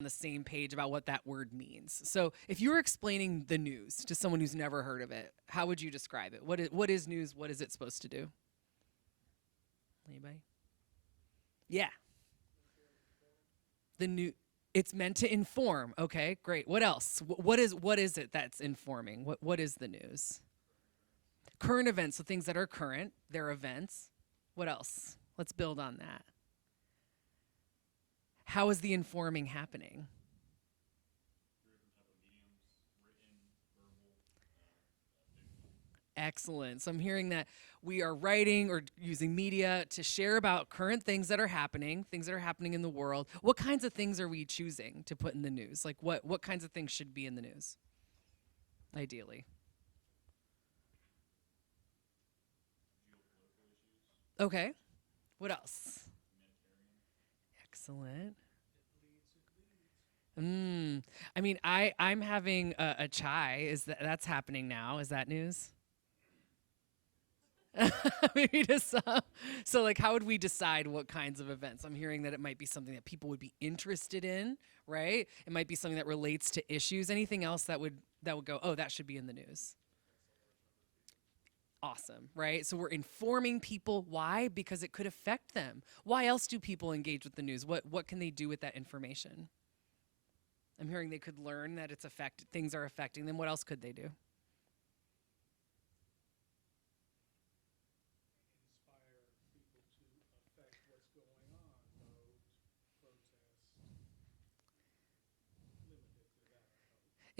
on the same page about what that word means. So if you were explaining the news to someone who's never heard of it, how would you describe it? What is news? What is it supposed to do? Anybody? Yeah. The new It's meant to inform. Okay, great. What else? What is it that's informing? What is the news? Current events, so things that are current, they're events. What else? Let's build on that. How is the informing happening? Excellent. So I'm hearing that we are writing or using media to share about current things that are happening in the world. What kinds of things are we choosing to put in the news? Like what kinds of things should be in the news? Ideally. Okay. What else? Excellent. Mm. I mean, I'm having a chai. That's happening now? Is that news? Maybe just so like how would we decide what kinds of events? I'm hearing that it might be something that people would be interested in, right? It might be something that relates to issues. Anything else that would go, oh, that should be in the news. Awesome, right? So we're informing people. Why? Because it could affect them. Why else do people engage with the news? What can they do with that information? I'm hearing they could learn that things are affecting them. What else could they do?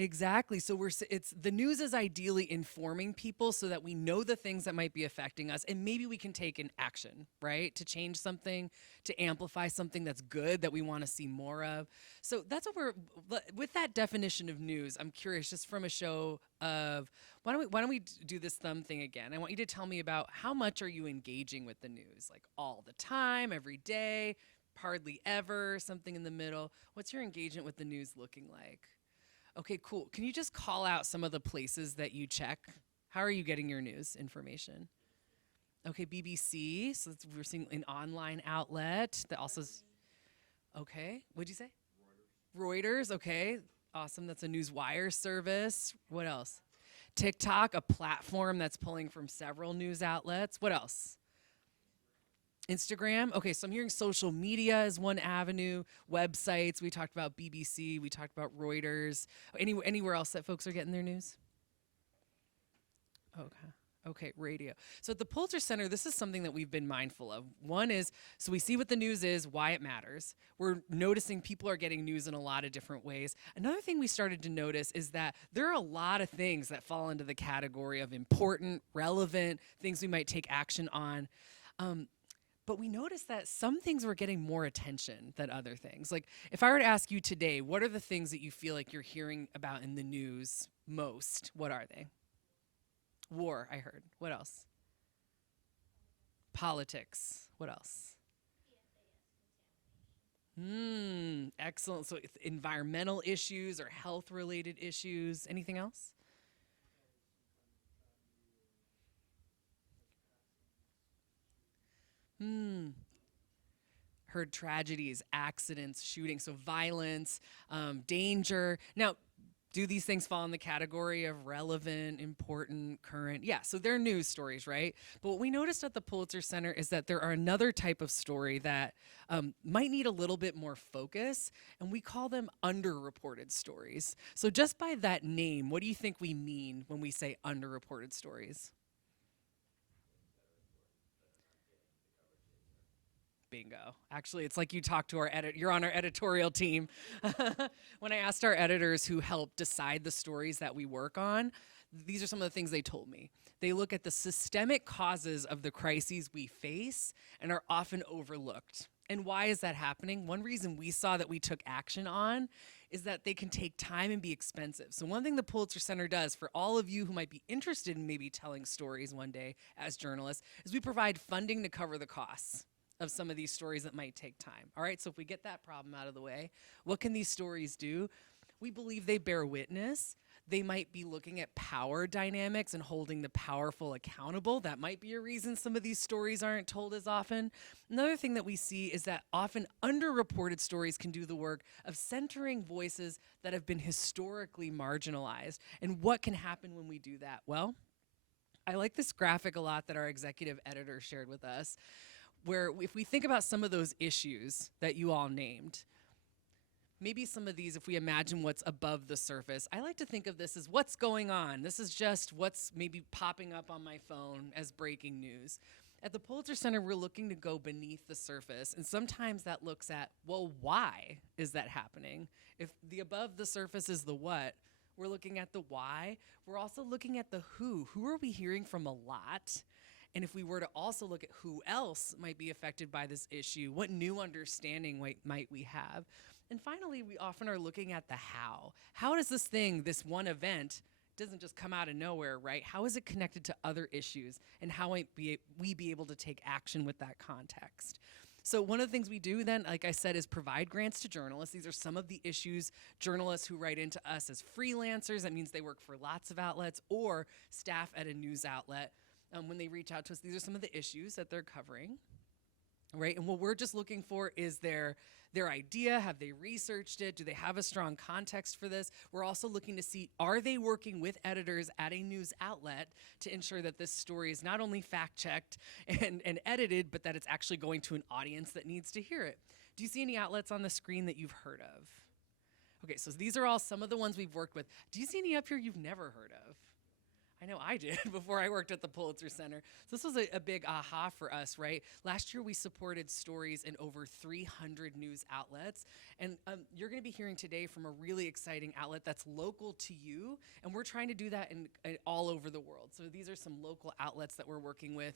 Exactly. So it's the news is ideally informing people so that we know the things that might be affecting us and maybe we can take an action, right? To change something, to amplify something that's good that we want to see more of. So that's what with that definition of news. I'm curious just from a show of why don't we do this thumb thing again? I want you to tell me about how much are you engaging with the news? Like all the time, every day, hardly ever, something in the middle. What's your engagement with the news looking like? Okay, cool. Can you just call out some of the places that you check? How are you getting your news information? Okay, BBC. So we're seeing an online outlet that also. Okay, what'd you say? Reuters. Okay, awesome. That's a news wire service. What else? TikTok, a platform that's pulling from several news outlets. What else? Instagram. Okay, so I'm hearing social media is one avenue. Websites. We talked about BBC. We talked about Reuters. Anywhere else that folks are getting their news? Okay. Okay, radio. So at the Pulitzer Center, this is something that we've been mindful of. One is, so we see what the news is, why it matters. We're noticing people are getting news in a lot of different ways. Another thing we started to notice is that there are a lot of things that fall into the category of important, relevant, things we might take action on. But we noticed that some things were getting more attention than other things. Like, if I were to ask you today, what are the things that you feel like you're hearing about in the news most? What are they? War, I heard. What else? Politics. What else? Excellent. So it's environmental issues or health related issues. Anything else? Hmm. Heard tragedies, accidents, shootings, so violence, danger. Now, do these things fall in the category of relevant, important, current? Yeah, so they're news stories, right? But what we noticed at the Pulitzer Center is that there are another type of story that might need a little bit more focus, and we call them underreported stories. So just by that name, what do you think we mean when we say underreported stories? Bingo. Actually, it's like you talked to our edit. You're on our editorial team. When I asked our editors who help decide the stories that we work on, these are some of the things they told me. They look at the systemic causes of the crises we face and are often overlooked. And why is that happening? One reason we saw that we took action on is that they can take time and be expensive. So one thing the Pulitzer Center does for all of you who might be interested in maybe telling stories one day as journalists is we provide funding to cover the costs of some of these stories that might take time. All right, so if we get that problem out of the way, what can these stories do? We believe they bear witness They might be looking at power dynamics and holding the powerful accountable. That might be a reason some of these stories aren't told as often. Another thing that we see is that often underreported stories can do the work of centering voices that have been historically marginalized. And what can happen when we do that? Well, I like this graphic a lot that our executive editor shared with us, where if we think about some of those issues that you all named, maybe some of these, if we imagine what's above the surface, I like to think of this as what's going on. This is just what's maybe popping up on my phone as breaking news. At the Pulitzer Center, we're looking to go beneath the surface, and sometimes that looks at, well, why is that happening? If the above the surface is the what, we're looking at the why. We're also looking at the who. Who are we hearing from a lot? And if we were to also look at who else might be affected by this issue, what new understanding might we have? And finally, we often are looking at the how. How does this thing, this one event, doesn't just come out of nowhere, right? How is it connected to other issues? And how might we be able to take action with that context? So one of the things we do then, like I said, is provide grants to journalists. These are some of the issues journalists who write into us as freelancers. That means they work for lots of outlets, or staff at a news outlet. When they reach out to us, these are some of the issues that they're covering, right? And what we're just looking for is their idea. Have they researched it? Do they have a strong context for this? We're also looking to see, are they working with editors at a news outlet to ensure that this story is not only fact-checked and edited, but that it's actually going to an audience that needs to hear it? Do you see any outlets on the screen that you've heard of? Okay, so these are all some of the ones we've worked with. Do you see any up here you've never heard of? I know I did before I worked at the Pulitzer Center. So this was a big aha for us, right? Last year we supported stories in over 300 news outlets. And you're gonna be hearing today from a really exciting outlet that's local to you. And we're trying to do that in all over the world. So these are some local outlets that we're working with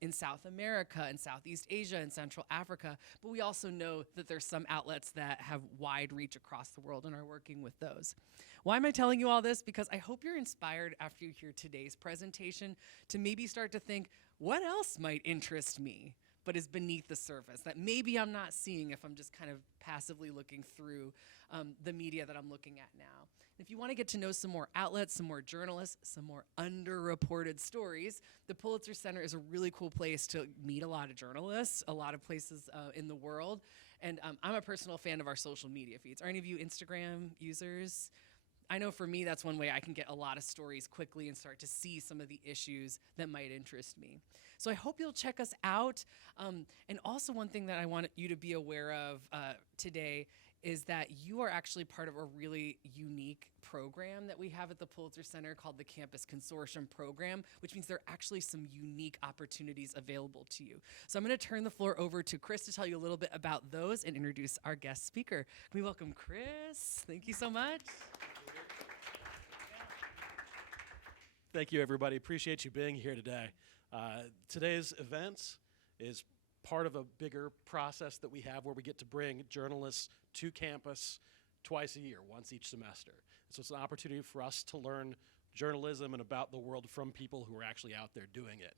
in South America, in Southeast Asia, and Central Africa. But we also know that there's some outlets that have wide reach across the world and are working with those. Why am I telling you all this? Because I hope you're inspired after you hear today's presentation to maybe start to think, what else might interest me, but is beneath the surface, that maybe I'm not seeing if I'm just kind of passively looking through the media that I'm looking at now. If you want to get to know some more outlets, some more journalists, some more underreported stories, the Pulitzer Center is a really cool place to meet a lot of journalists, a lot of places in the world. And I'm a personal fan of our social media feeds. Are any of you Instagram users? I know for me, that's one way I can get a lot of stories quickly and start to see some of the issues that might interest me. So I hope you'll check us out. And also one thing that I want you to be aware of today is that you are actually part of a really unique program that we have at the Pulitzer Center called the Campus Consortium Program, which means there are actually some unique opportunities available to you. So I'm gonna turn the floor over to Chris to tell you a little bit about those and introduce our guest speaker. Can we welcome Chris? Thank you so much. Thank you, everybody. Appreciate you being here today. Today's event is part of a bigger process that we have where we get to bring journalists to campus twice a year, once each semester. So it's an opportunity for us to learn journalism and about the world from people who are actually out there doing it.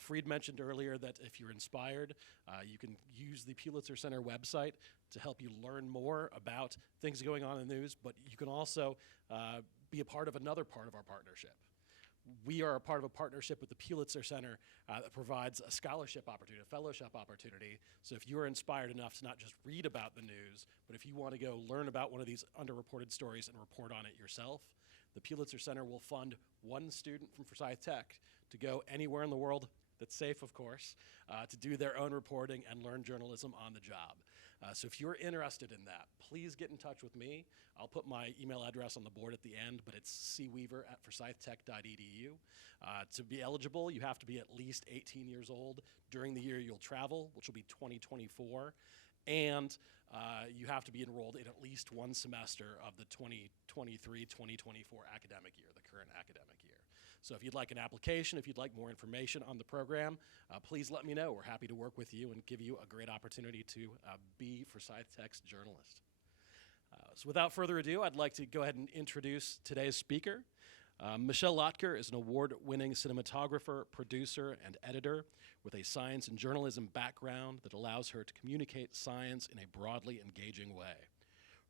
Freed mentioned earlier that if you're inspired, you can use the Pulitzer Center website to help you learn more about things going on in the news, but you can also be a part of another part of our partnership. We are a part of a partnership with the Pulitzer Center that provides a scholarship opportunity, a fellowship opportunity. So if you are inspired enough to not just read about the news, but if you want to go learn about one of these underreported stories and report on it yourself, the Pulitzer Center will fund one student from Forsyth Tech to go anywhere in the world that's safe, of course, to do their own reporting and learn journalism on the job. So if you're interested in that, please get in touch with me. I'll put my email address on the board at the end, but it's cweaver@forsythtech.edu. To be eligible, you have to be at least 18 years old during the year you'll travel, which will be 2024, and you have to be enrolled in at least one semester of the 2023-2024 academic year, the current academic year. So if you'd like an application, if you'd like more information on the program, please let me know. We're happy to work with you and give you a great opportunity to be Forsyth Tech's journalist. So without further ado, I'd like to go ahead and introduce today's speaker. Michelle Lotker is an award-winning cinematographer, producer, and editor with a science and journalism background that allows her to communicate science in a broadly engaging way.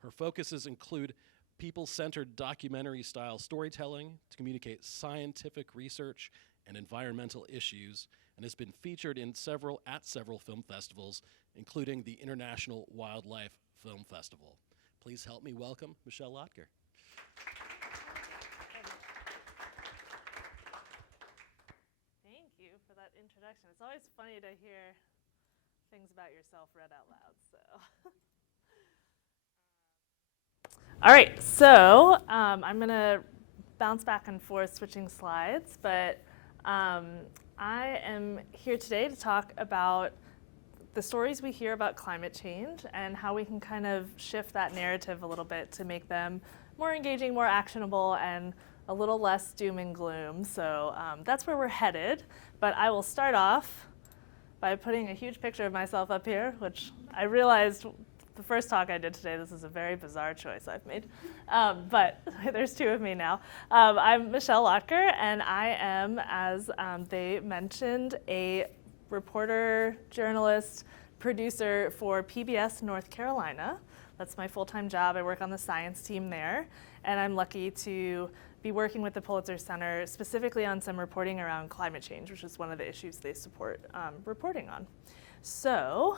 Her focuses include people-centered documentary-style storytelling to communicate scientific research and environmental issues, and has been featured at several film festivals, including the International Wildlife Film Festival. Please help me welcome Michelle Lotker. Thank you for that introduction. It's always funny to hear things about yourself read out loud. All right, so I'm going to bounce back and forth switching slides, but I am here today to talk about the stories we hear about climate change and how we can kind of shift that narrative a little bit to make them more engaging, more actionable, and a little less doom and gloom. So that's where we're headed. But I will start off by putting a huge picture of myself up here, which I realized the first talk I did today, this is a very bizarre choice I've made. But there's two of me now. I'm Michelle Lotker, and I am, as they mentioned, a reporter, journalist, producer for PBS North Carolina. That's my full-time job. I work on the science team there, and I'm lucky to be working with the Pulitzer Center specifically on some reporting around climate change, which is one of the issues they support reporting on. So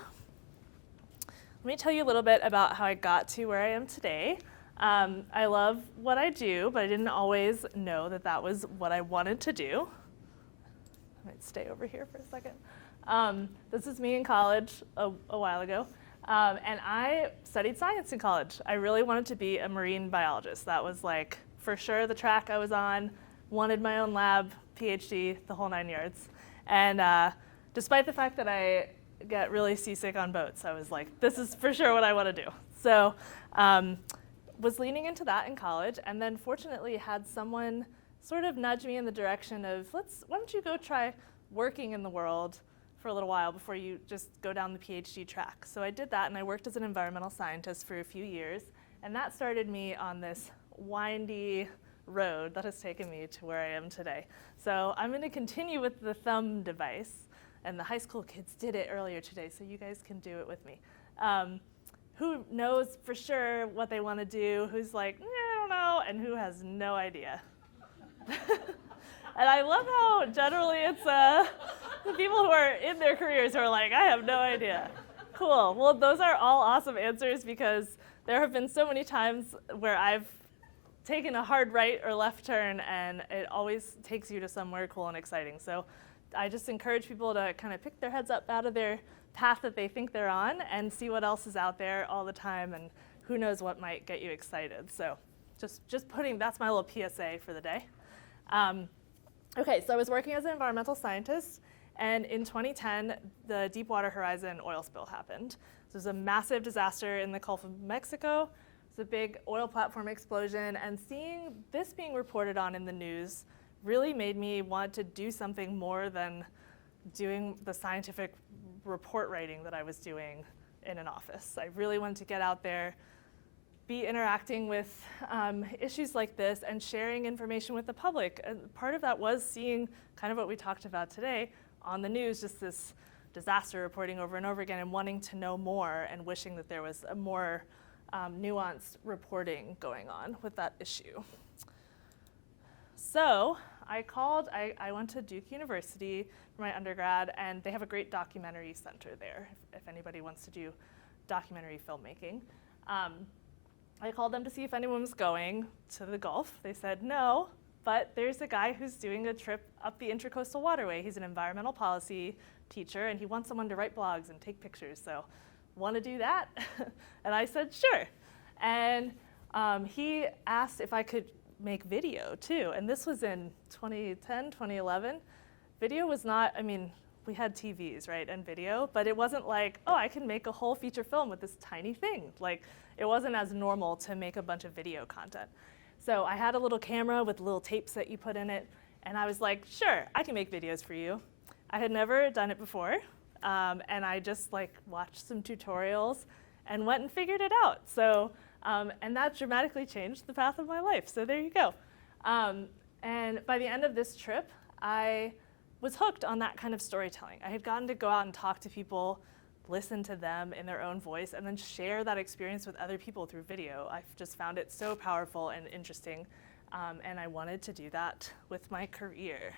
let me tell you a little bit about how I got to where I am today. I love what I do, but I didn't always know that that was what I wanted to do. I might stay over here for a second. This is me in college a while ago, and I studied science in college. I really wanted to be a marine biologist. That was like for sure the track I was on, wanted my own lab, PhD, the whole 9 yards. And despite the fact that I get really seasick on boats, I was like, this is for sure what I want to do. So was leaning into that in college, and then fortunately had someone sort of nudge me in the direction of, why don't you go try working in the world for a little while before you just go down the PhD track. So I did that, and I worked as an environmental scientist for a few years, and that started me on this windy road that has taken me to where I am today. So I'm going to continue with the thumb device, and the high school kids did it earlier today, so you guys can do it with me. Who knows for sure what they want to do, who's like, I don't know, and who has no idea. And I love how generally it's the people who are in their careers who are like, I have no idea. Cool. Well, those are all awesome answers, because there have been so many times where I've taken a hard right or left turn, and it always takes you to somewhere cool and exciting. So I just encourage people to kind of pick their heads up out of their path that they think they're on and see what else is out there all the time, and who knows what might get you excited. So just putting, that's my little PSA for the day. Okay, so I was working as an environmental scientist, and in 2010, the Deepwater Horizon oil spill happened. This was a massive disaster in the Gulf of Mexico. It was a big oil platform explosion, and seeing this being reported on in the news really made me want to do something more than doing the scientific report writing that I was doing in an office. I really wanted to get out there, be interacting with issues like this, and sharing information with the public. And part of that was seeing kind of what we talked about today on the news, just this disaster reporting over and over again, and wanting to know more and wishing that there was a more nuanced reporting going on with that issue. So I went to Duke University for my undergrad, and they have a great documentary center there if anybody wants to do documentary filmmaking. I called them to see if anyone was going to the Gulf. They said no, but there's a guy who's doing a trip up the Intracoastal Waterway. He's an environmental policy teacher, and he wants someone to write blogs and take pictures. So, want to do that? And I said, sure. And he asked if I could make video too. And this was in 2010, 2011. Video was not, we had TVs, right, and video, but it wasn't like, oh, I can make a whole feature film with this tiny thing. Like, it wasn't as normal to make a bunch of video content. So I had a little camera with little tapes that you put in it, and I was like, sure, I can make videos for you. I had never done it before, and I just watched some tutorials and went and figured it out. So, and that dramatically changed the path of my life. So there you go. And by the end of this trip, I was hooked on that kind of storytelling. I had gotten to go out and talk to people, listen to them in their own voice, and then share that experience with other people through video. I've just found it so powerful and interesting, and I wanted to do that with my career.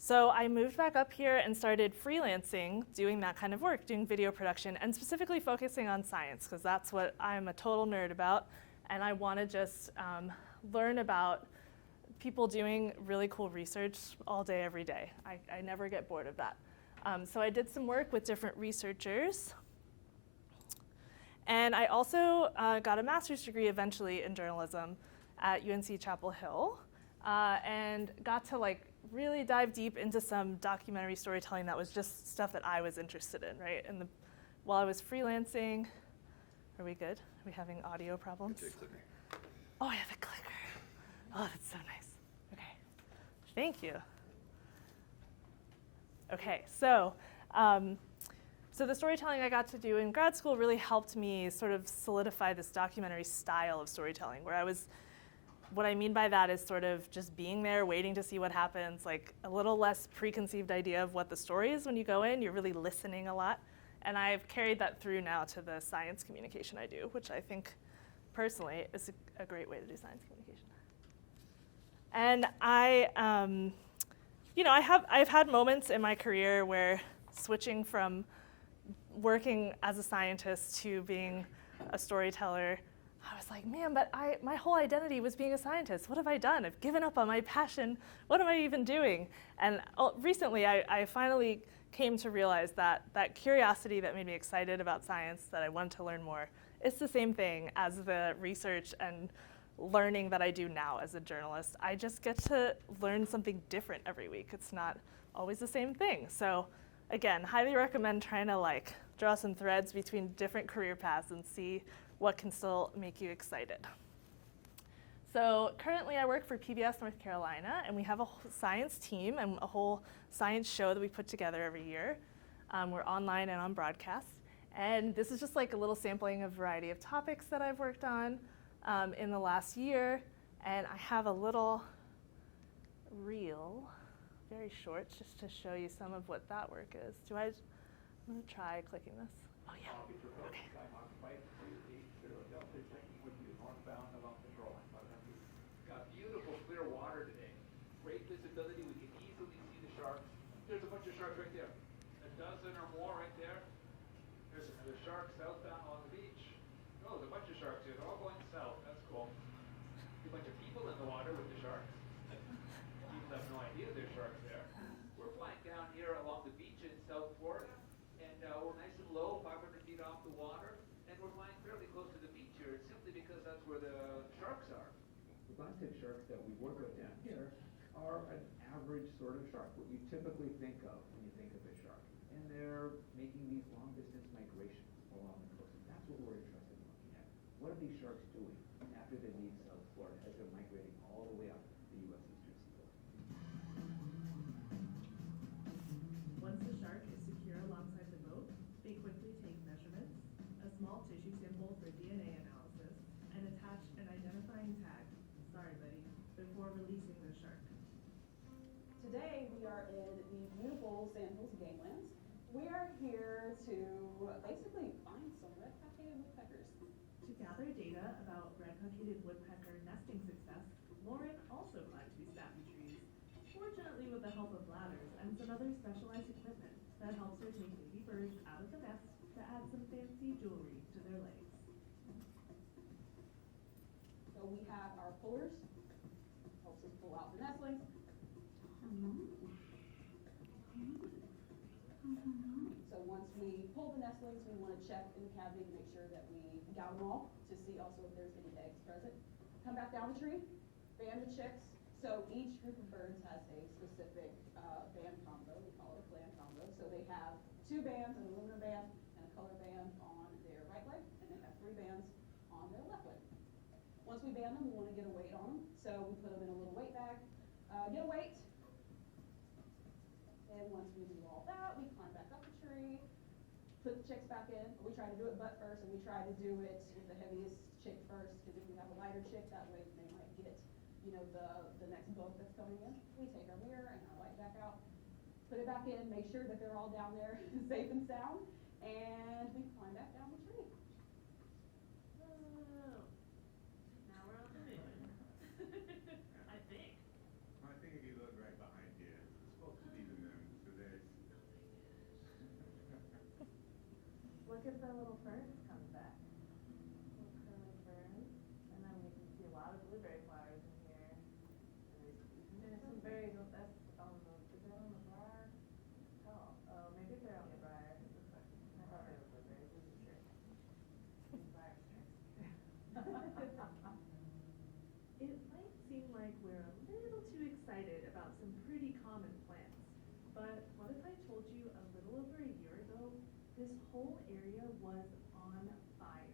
So I moved back up here and started freelancing, doing that kind of work, doing video production, and specifically focusing on science, because that's what I'm a total nerd about. And I want to just learn about people doing really cool research all day, every day. I never get bored of that. So I did some work with different researchers. And I also got a master's degree eventually in journalism at UNC Chapel Hill, and got to really dive deep into some documentary storytelling that was just stuff that I was interested in, right? And while I was freelancing, are we good? Are we having audio problems? Oh, I have a clicker. Oh, that's so nice. Okay, thank you. Okay, so the storytelling I got to do in grad school really helped me sort of solidify this documentary style of storytelling, where what I mean by that is sort of just being there, waiting to see what happens, like a little less preconceived idea of what the story is when you go in. You're really listening a lot. And I've carried that through now to the science communication I do, which I think personally is a great way to do science communication. And I've had moments in my career where switching from working as a scientist to being a storyteller, I was like, man, but my whole identity was being a scientist. What have I done? I've given up on my passion. What am I even doing? And recently, I finally came to realize that curiosity that made me excited about science, that I wanted to learn more, it's the same thing as the research and learning that I do now as a journalist. I just get to learn something different every week. It's not always the same thing. So again, highly recommend trying to draw some threads between different career paths and see what can still make you excited. So currently I work for PBS North Carolina, and we have a whole science team and a whole science show that we put together every year. We're online and on broadcast. And this is just a little sampling of a variety of topics that I've worked on in the last year. And I have a little reel, very short, just to show you some of what that work is. I'm going to try clicking this. Oh, yeah. Okay. Got beautiful clear water today. Great visibility. We can easily see the sharks. There's a bunch of sharks right there. A dozen or more right there. There's another shark southbound along the beach. Oh, there's a bunch of sharks here. They're all going south. That's cool. A bunch of people in the water with the sharks. People have no idea there's sharks there. We're flying down here along the beach in South Florida, and we're nice and low, 500 feet off the water, and we're flying fairly close to the beach here, simply because that's where the sharks are. The glass-tip sharks that we work with down here are an average sort of shark, what you typically think of when you think of a shark. And they're making these long-distance migrations along the coast. And that's what we're interested in looking at. What are these sharks doing after they leave South Florida as they're migrating all the way up the U.S. eastern seaboard? Once the shark is secure alongside the boat, they quickly take measurements, a small tissue sample for DNA analysis, and attach an identifying tag, sorry buddy, before releasing the shark. Today we are in the beautiful Sand Hills Gamelands. We are here to basically find some red-cockaded woodpeckers. To gather data about red-cockaded woodpecker nesting success, Lauren also climbed these snappy trees, fortunately with the help of ladders and some other specialized equipment that helps her take baby birds out of the nest to add some fancy jewelry to their legs. So we have our pullers, helps us pull out the nestlings. So once we pull the nestlings, we want to check in the cavity to make sure that we got them all, to see also if there's any eggs present. Come back down the tree, band the chicks. So each group of birds has a specific band combo. We call it a clan combo. So they have 2 bands, an aluminum band and a color band on their right leg, and they have 3 bands on their left leg. Once we band them, we want to get a weight on them. So we put them in a little weight bag, get a weight. And once we do all that, we climb back up the tree, put the chicks back in. We try to do it butt first, and we try to do it with the heaviest chick first, because if we have a lighter chick, that way they might get, the next bug that's coming in. We take our mirror and our light back out, put it back in, make sure that they're all down there safe and sound, if the little ferns come back. Little curly ferns. And then we can see a lot of blueberry flowers in here. And there's some berries. That's on the, is that on the briar? Oh, maybe they're on the briar. It looks like, I thought they were blueberries. This is true. These briars It might seem like we're a little too excited about some pretty common plants, but what if I told you a little over a year ago, this whole area was on fire?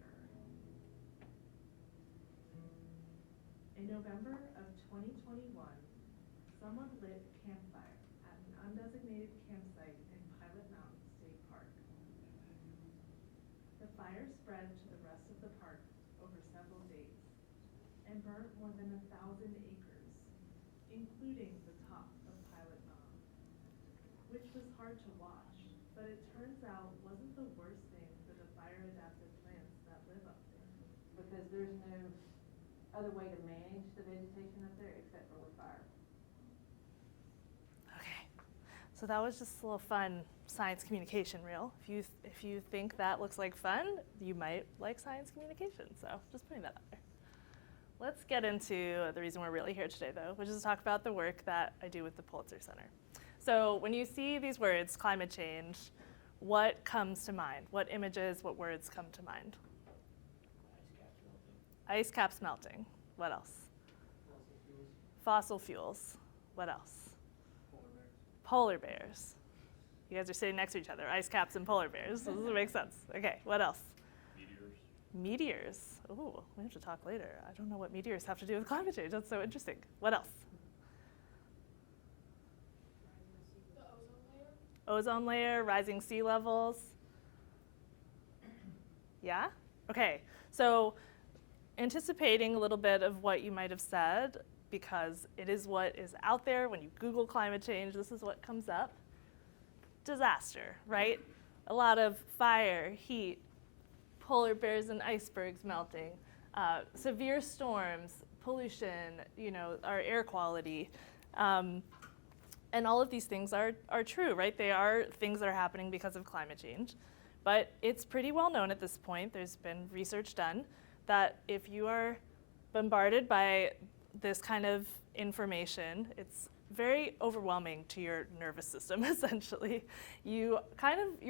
In November of 2021, someone lit a campfire at an undesignated campsite in Pilot Mountain State Park. The fire spread to the rest of the park over several days and burnt more than 1,000 acres, including the top of Pilot Mountain, which was hard to watch, but it turns out wasn't the worst thing for the fire-adapted plants that live up there. because there's no other way to manage the vegetation up there except for with fire. Okay, so that was just a little fun science communication reel. If you think that looks like fun, you might like science communication. So just putting that out there. Let's get into the reason we're really here today, though, which is to talk about the work that I do with the Pulitzer Center. So when you see these words, climate change, what comes to mind? What images, what words come to mind? Ice caps melting. What else? Fossil fuels. What else? Polar bears. You guys are sitting next to each other. Ice caps and polar bears. So this makes sense. Okay, what else? Meteors. Ooh, we have to talk later. I don't know what meteors have to do with climate change. That's so interesting. What else? The ozone layer, rising sea levels. Yeah? Okay, so anticipating a little bit of what you might have said, because it is what is out there. When you Google climate change, this is what comes up. Disaster, right? A lot of fire, heat, polar bears and icebergs melting, severe storms, pollution, our air quality. And all of these things are true, right? They are things that are happening because of climate change. But it's pretty well known at this point, there's been research done, that if you are bombarded by this kind of information, it's very overwhelming to your nervous system, essentially. Your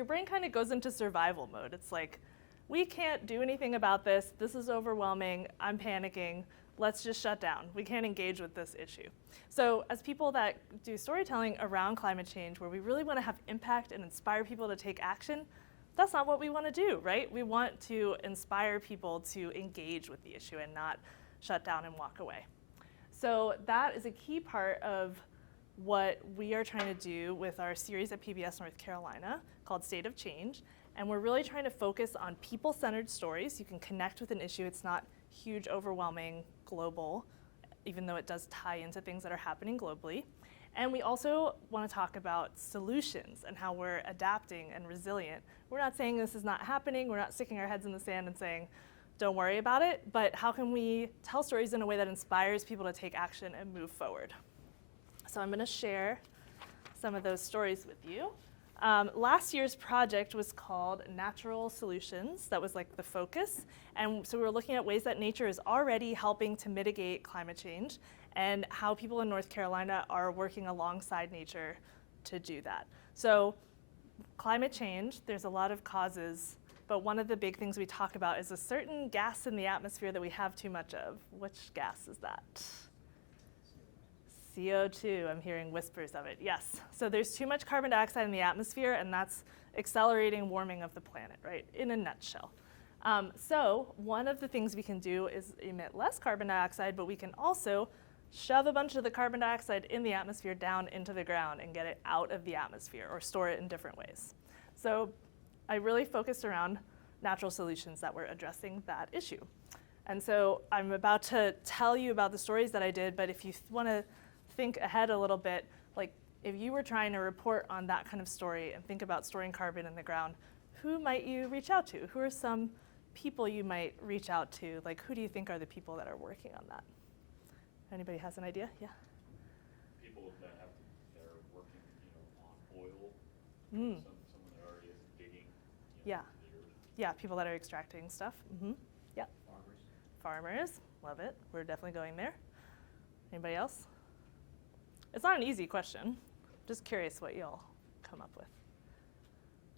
brain kind of goes into survival mode. It's like, we can't do anything about this. This is overwhelming. I'm panicking. Let's just shut down. We can't engage with this issue. So as people that do storytelling around climate change, where we really want to have impact and inspire people to take action, that's not what we want to do, right? We want to inspire people to engage with the issue and not shut down and walk away. So that is a key part of what we are trying to do with our series at PBS North Carolina called State of Change. And we're really trying to focus on people-centered stories. You can connect with an issue. It's not huge, overwhelming, global, even though it does tie into things that are happening globally. And we also want to talk about solutions and how we're adapting and resilient. We're not saying this is not happening. We're not sticking our heads in the sand and saying, don't worry about it. But how can we tell stories in a way that inspires people to take action and move forward? So I'm going to share some of those stories with you. Last year's project was called Natural Solutions. That was like the focus. And so we were looking at ways that nature is already helping to mitigate climate change and how people in North Carolina are working alongside nature to do that. So climate change, there's a lot of causes, but one of the big things we talk about is a certain gas in the atmosphere that we have too much of. Which gas is that? CO2, I'm hearing whispers of it, yes. So there's too much carbon dioxide in the atmosphere, and that's accelerating warming of the planet, right, in a nutshell. So one of the things we can do is emit less carbon dioxide, but we can also shove a bunch of the carbon dioxide in the atmosphere down into the ground and get it out of the atmosphere or store it in different ways. So I really focused around natural solutions that were addressing that issue. And so I'm about to tell you about the stories that I did, but if you want to think ahead a little bit, like if you were trying to report on that kind of story and think about storing carbon in the ground, who might you reach out to? Who are some people you might reach out to? Like, who do you think are the people that are working on that? Anybody has an idea? Yeah. People that are working, on oil. Mm. Someone that already is digging, Yeah. into the earth. Yeah, people that are extracting stuff. Yeah. Farmers, love it. We're definitely going there. Anybody else? It's not an easy question. Just curious what you'll come up with.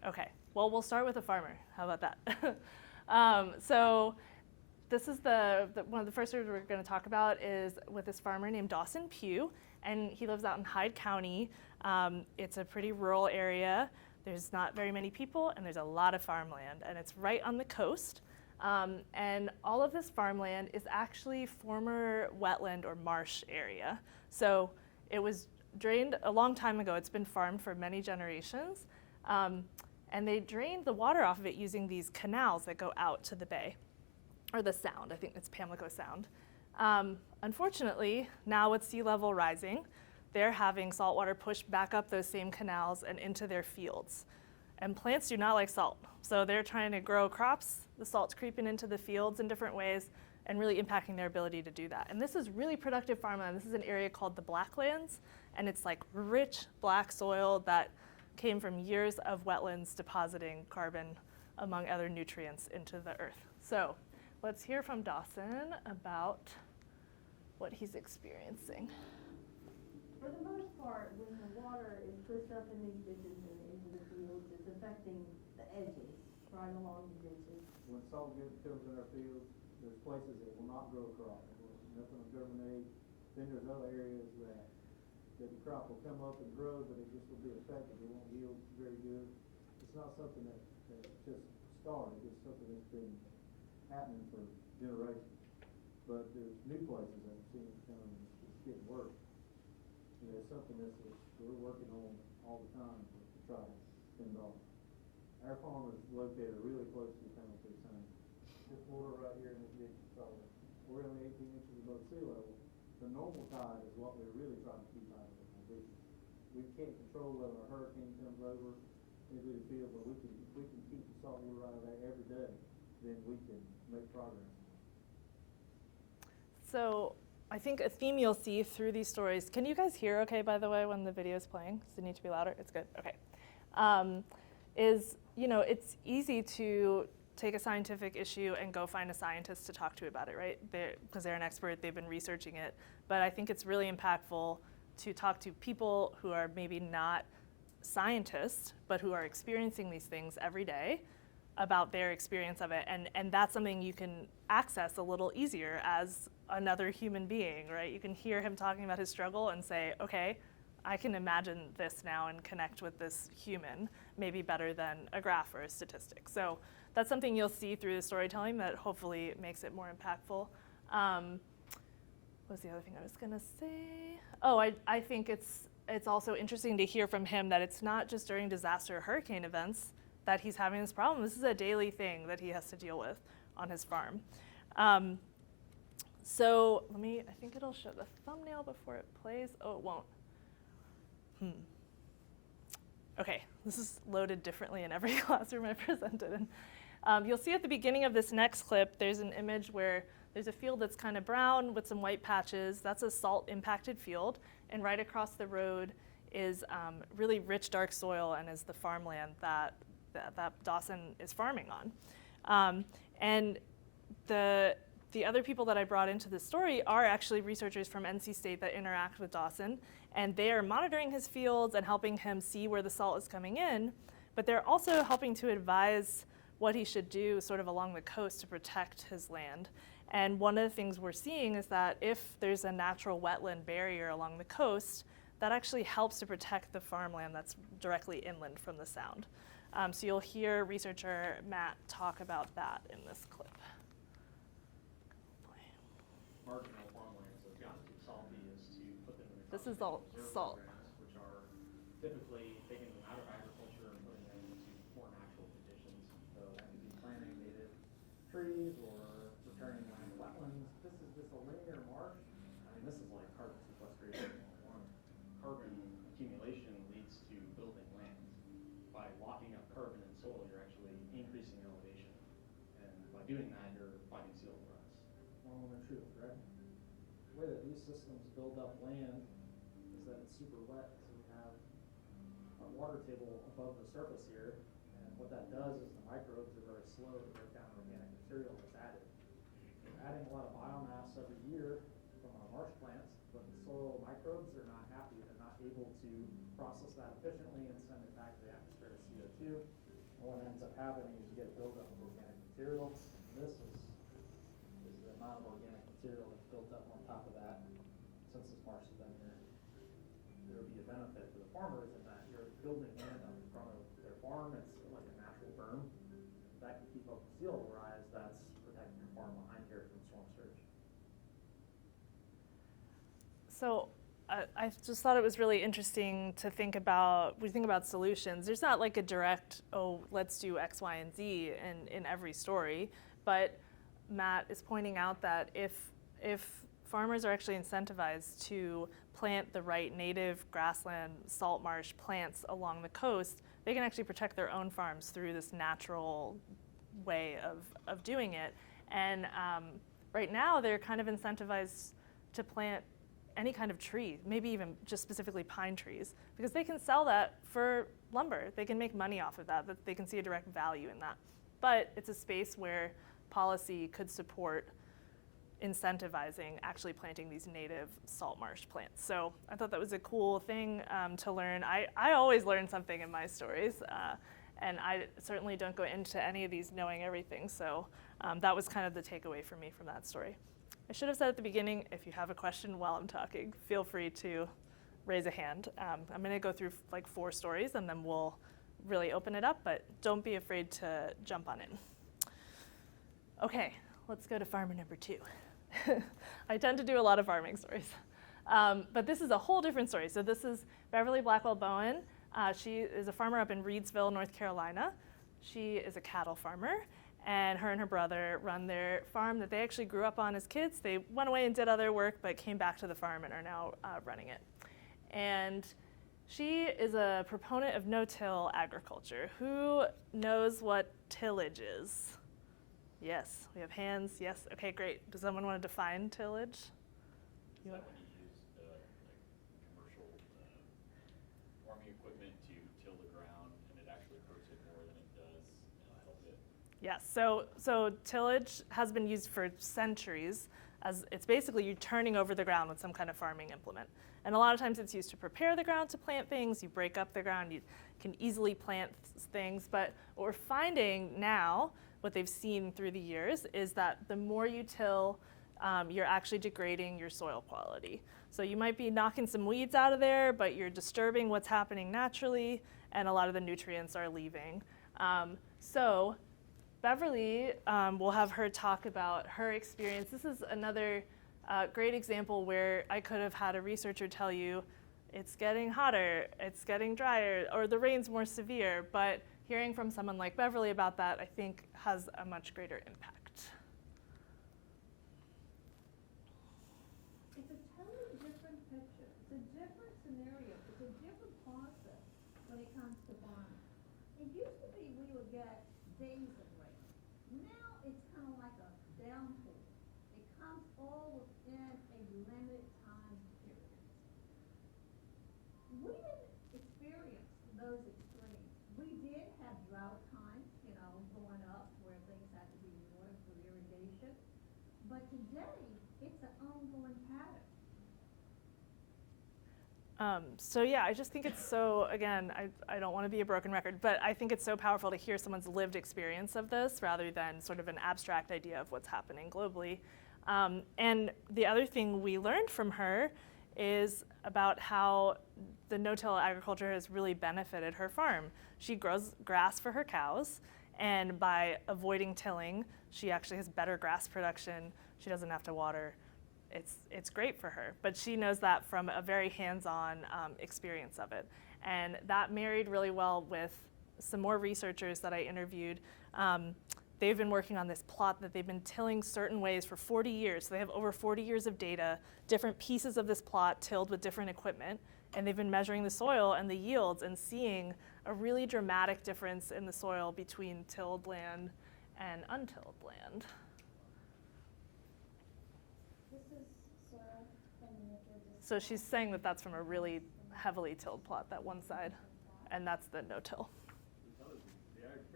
Okay, well, we'll start with a farmer. How about that? So this is one of the first stories we're going to talk about is with this farmer named Dawson Pugh, and he lives out in Hyde County. It's a pretty rural area. There's not very many people, and there's a lot of farmland, and it's right on the coast. And all of this farmland is actually former wetland or marsh area. So it was drained a long time ago. It's been farmed for many generations. And they drained the water off of it using these canals that go out to the bay, or the sound. I think it's Pamlico Sound. Unfortunately, now with sea level rising, they're having saltwater pushed back up those same canals and into their fields. And plants do not like salt. So they're trying to grow crops. The salt's creeping into the fields in different ways and really impacting their ability to do that. And this is really productive farmland. This is an area called the Blacklands, and it's like rich black soil that came from years of wetlands depositing carbon among other nutrients into the earth. So let's hear from Dawson about what he's experiencing. For the most part, when the water is pushed up in these ditches and into the fields, it's affecting the edges right along the ditches. When salt comes in our fields, there's places that will not grow a crop. Nothing will germinate. Then there's other areas that the crop will come up and grow, but it just will be effective. It won't yield very good. It's not something that just started. It's something that's been happening for generations. But there's new places that we've seen it come, and it's getting worse. And it's something that we're working on all the time to try to fend off. Our farm is located really close to the Pamlico Sound. This water right here in this ditch is solid. We're only 18 inches above sea level. The normal tide is what we're really trying to keep out of it. We can't control whether a hurricane comes over into the field, but if we can keep the salt water out of there every day, then we can make progress. So I think a theme you'll see through these stories, can you guys hear okay, by the way, when the video is playing? Does it need to be louder? It's good, okay. It's easy to take a scientific issue and go find a scientist to talk to about it, right? Because they're an expert, they've been researching it. But I think it's really impactful to talk to people who are maybe not scientists, but who are experiencing these things every day about their experience of it. And that's something you can access a little easier as another human being, right? You can hear him talking about his struggle and say, okay, I can imagine this now and connect with this human, maybe better than a graph or a statistic. So that's something you'll see through the storytelling that hopefully makes it more impactful. What was the other thing I was gonna say? Oh, I think it's also interesting to hear from him that it's not just during disaster or hurricane events that he's having this problem. This is a daily thing that he has to deal with on his farm. So I think it'll show the thumbnail before it plays. Oh, it won't. Okay, this is loaded differently in every classroom I presented in. You'll see at the beginning of this next clip, there's an image where there's a field that's kind of brown with some white patches. That's a salt-impacted field. And right across the road is really rich, dark soil and is the farmland that Dawson is farming on. And the other people that I brought into this story are actually researchers from NC State that interact with Dawson, and they are monitoring his fields and helping him see where the salt is coming in, but they're also helping to advise what he should do sort of along the coast to protect his land. And one of the things we're seeing is that if there's a natural wetland barrier along the coast, that actually helps to protect the farmland that's directly inland from the sound. So you'll hear researcher Matt talk about that in this clip. Marginal farmlands that have gotten too salty is to put them in the This is all conservation salt. programs, which are typically taking them out of agriculture and putting them into more natural conditions. So that could be planting native trees or returning land to wetlands. This is just a linear marsh. I mean, this is like carbon sequestration 101. Carbon accumulation leads to building land. By locking up carbon in soil, you're actually increasing elevation. And by doing that, you're fighting sea level rise. Long and true, right? The way that these systems build up land is that it's super wet, so we have our water table above the surface here, and what that does is the microbes are very slow to break down organic material that's added. We're adding a lot of biomass every year from our marsh plants, but the soil microbes are not happy. They're not able to process that efficiently and send it back to the atmosphere as CO2. And what ends up happening is you get a buildup of organic material. And this is the amount of organic material that's built up on top of that since this marsh has been here. There would be a benefit to the farmers in that you're building in up in front of their farm. It's like a natural berm. That can keep up the sea level rise. That's protecting your farm behind here from storm surge. So I just thought it was really interesting to think about, we think about solutions. There's not like a direct, oh, let's do X, Y, and Z in every story, but Matt is pointing out that if farmers are actually incentivized to plant the right native grassland salt marsh plants along the coast, they can actually protect their own farms through this natural way of doing it. And right now they're kind of incentivized to plant any kind of tree, maybe even just specifically pine trees, because they can sell that for lumber. They can make money off of that, they can see a direct value in that. But it's a space where policy could support incentivizing actually planting these native salt marsh plants. So I thought that was a cool thing to learn. I always learn something in my stories, and I certainly don't go into any of these knowing everything. So that was kind of the takeaway for me from that story. I should have said at the beginning, if you have a question while I'm talking, feel free to raise a hand. I'm going to go through like 4 stories, and then we'll really open it up, but don't be afraid to jump on in. Okay, let's go to farmer number 2. I tend to do a lot of farming stories. But this is a whole different story. So this is Beverly Blackwell Bowen. She is a farmer up in Reedsville, North Carolina. She is a cattle farmer, and her brother run their farm that they actually grew up on as kids. They went away and did other work, but came back to the farm and are now running it. And she is a proponent of no-till agriculture. Who knows what tillage is? Yes, we have hands. Yes, okay, great. Does someone want to define tillage? Is that when you use like commercial farming equipment to till the ground, and it actually hurts it more than it does help it? Yes, so tillage has been used for centuries, as it's basically you turning over the ground with some kind of farming implement. And a lot of times it's used to prepare the ground to plant things. You break up the ground, you can easily plant things. But what we're finding now, what they've seen through the years, is that the more you till, you're actually degrading your soil quality. So you might be knocking some weeds out of there, but you're disturbing what's happening naturally, and a lot of the nutrients are leaving. So Beverly, we'll have her talk about her experience. This is another great example where I could have had a researcher tell you it's getting hotter, it's getting drier, or the rain's more severe, but hearing from someone like Beverly about that, I think, has a much greater impact. It's a totally different picture. It's a different scenario. It's a different process when it comes to farming. It used to be we would get days of rain. Now it's kind of like a downpour. It comes all within a limited time period. We didn't experience those extremes. We did have drought times, going up where things had to be watered for irrigation. But today, it's an ongoing pattern. So yeah, I just think it's so, again, I don't want to be a broken record, but I think it's so powerful to hear someone's lived experience of this rather than sort of an abstract idea of what's happening globally. And the other thing we learned from her is about how the no-till agriculture has really benefited her farm. She grows grass for her cows, and by avoiding tilling, she actually has better grass production. She doesn't have to water. It's great for her, but she knows that from a very hands-on experience of it. And that married really well with some more researchers that I interviewed. They've been working on this plot that they've been tilling certain ways for 40 years. So they have over 40 years of data, different pieces of this plot tilled with different equipment, and they've been measuring the soil and the yields and seeing a really dramatic difference in the soil between tilled land and untilled land. This is soil from the So she's saying that that's from a really heavily tilled plot, that one side, and that's the no-till. The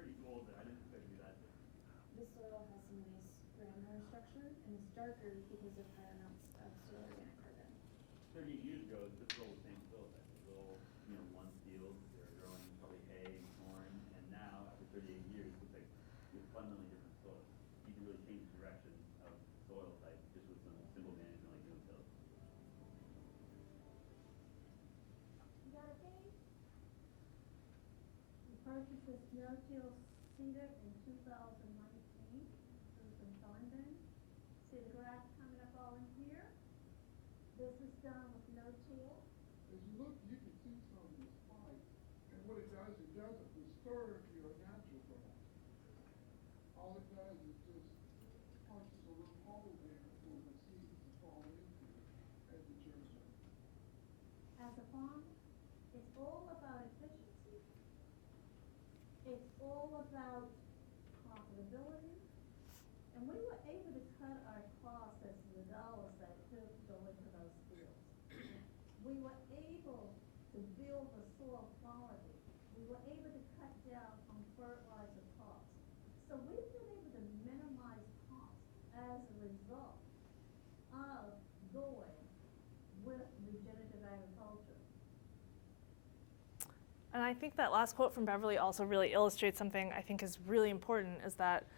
darker because of higher amounts of soil organic carbon. 30 years ago, this was all the same soil type. It was all, one field. They were growing probably hay and corn. And now, after 38 years, it looks like you have fundamentally different soil. You can really change the direction of soil type just with some simple management like no-till. You got it, Dave? We purchased this no-till cedar in 2019. It was in Thorndon. See the grass coming up all in here? This is done with no-till. As you look, you can see some of this spike, and what it doesn't disturb your natural grass. All it does is just punches a little hole there for the seeds to fall into as it germinates. As a farmer, it's all about efficiency. It's all about profitability. And we were able to cut our costs as to the dollars that it took to go into those fields. We were able to build the soil quality. We were able to cut down on fertilizer costs. So we've been able to minimize costs as a result of going with regenerative agriculture. And I think that last quote from Beverly also really illustrates something I think is really important, is that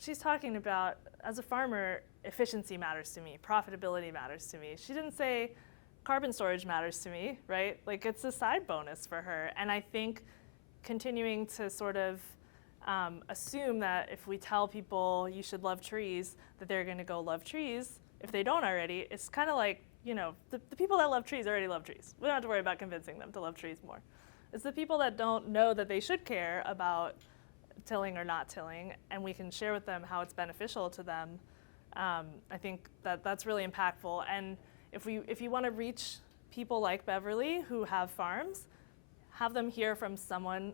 she's talking about, as a farmer, efficiency matters to me, profitability matters to me. She didn't say carbon storage matters to me, right? Like, it's a side bonus for her. And I think continuing to sort of assume that if we tell people you should love trees, that they're going to go love trees, if they don't already, it's kind of like, the people that love trees already love trees. We don't have to worry about convincing them to love trees more. It's the people that don't know that they should care about tilling or not tilling, and we can share with them how it's beneficial to them. I think that's really impactful. And if you want to reach people like Beverly who have farms, have them hear from someone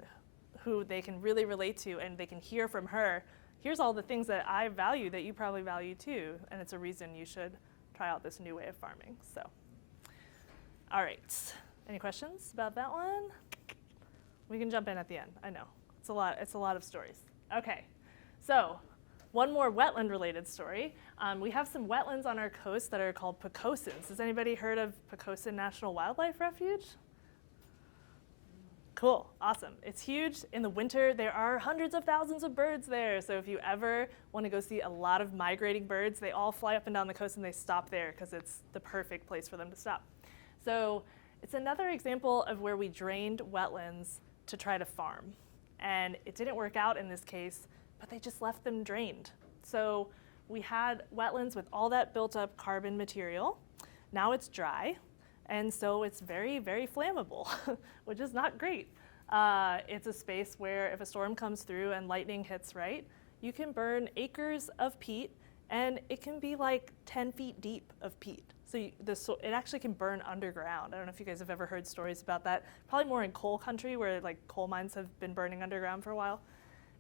who they can really relate to, and they can hear from her, here's all the things that I value that you probably value too, and it's a reason you should try out this new way of farming. So, all right. Any questions about that one? We can jump in at the end. I know. It's a lot of stories. Okay. So, one more wetland-related story. We have some wetlands on our coast that are called Pecosins. Has anybody heard of Pecosin National Wildlife Refuge? Cool. Awesome. It's huge. In the winter, there are hundreds of thousands of birds there. So if you ever want to go see a lot of migrating birds, they all fly up and down the coast and they stop there because it's the perfect place for them to stop. So it's another example of where we drained wetlands to try to farm. And it didn't work out in this case, but they just left them drained. So we had wetlands with all that built up carbon material. Now it's dry, and so it's very, very flammable, which is not great. It's a space where if a storm comes through and lightning hits right, you can burn acres of peat, and it can be like 10 feet deep of peat. So it actually can burn underground. I don't know if you guys have ever heard stories about that. Probably more in coal country where like coal mines have been burning underground for a while.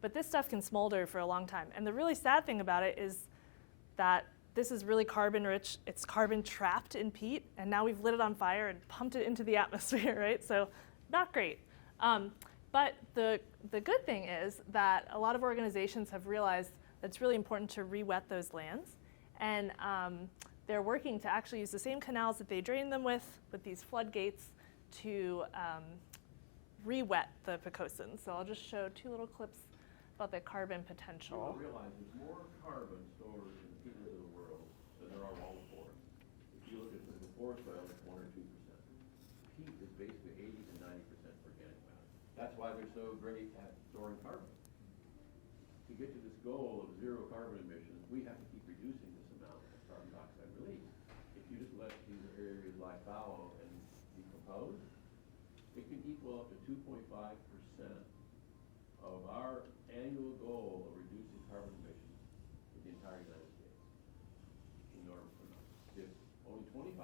But this stuff can smolder for a long time. And the really sad thing about it is that this is really carbon rich. It's carbon trapped in peat, and now we've lit it on fire and pumped it into the atmosphere, right? So not great. But the good thing is that a lot of organizations have realized that it's really important to re-wet those lands. And they're working to actually use the same canals that they drain them with these floodgates to re-wet the Pecosins. So I'll just show two little clips about the carbon potential. People realize there's more carbon stored in the peatlands of the world than there are wildwood forests. If you look at the forest soil, it's 1 or 2%. Peat is basically 80 to 90% organic matter. That's why they're so great at storing carbon. To get to this goal of zero carbon emissions, we have to keep reducing this amount of carbon dioxide release. If you just let these areas lie fallow and decompose, it can equal up to 2.5% of our annual goal of reducing carbon emissions in the entire United States. Enormous amount. If only 25%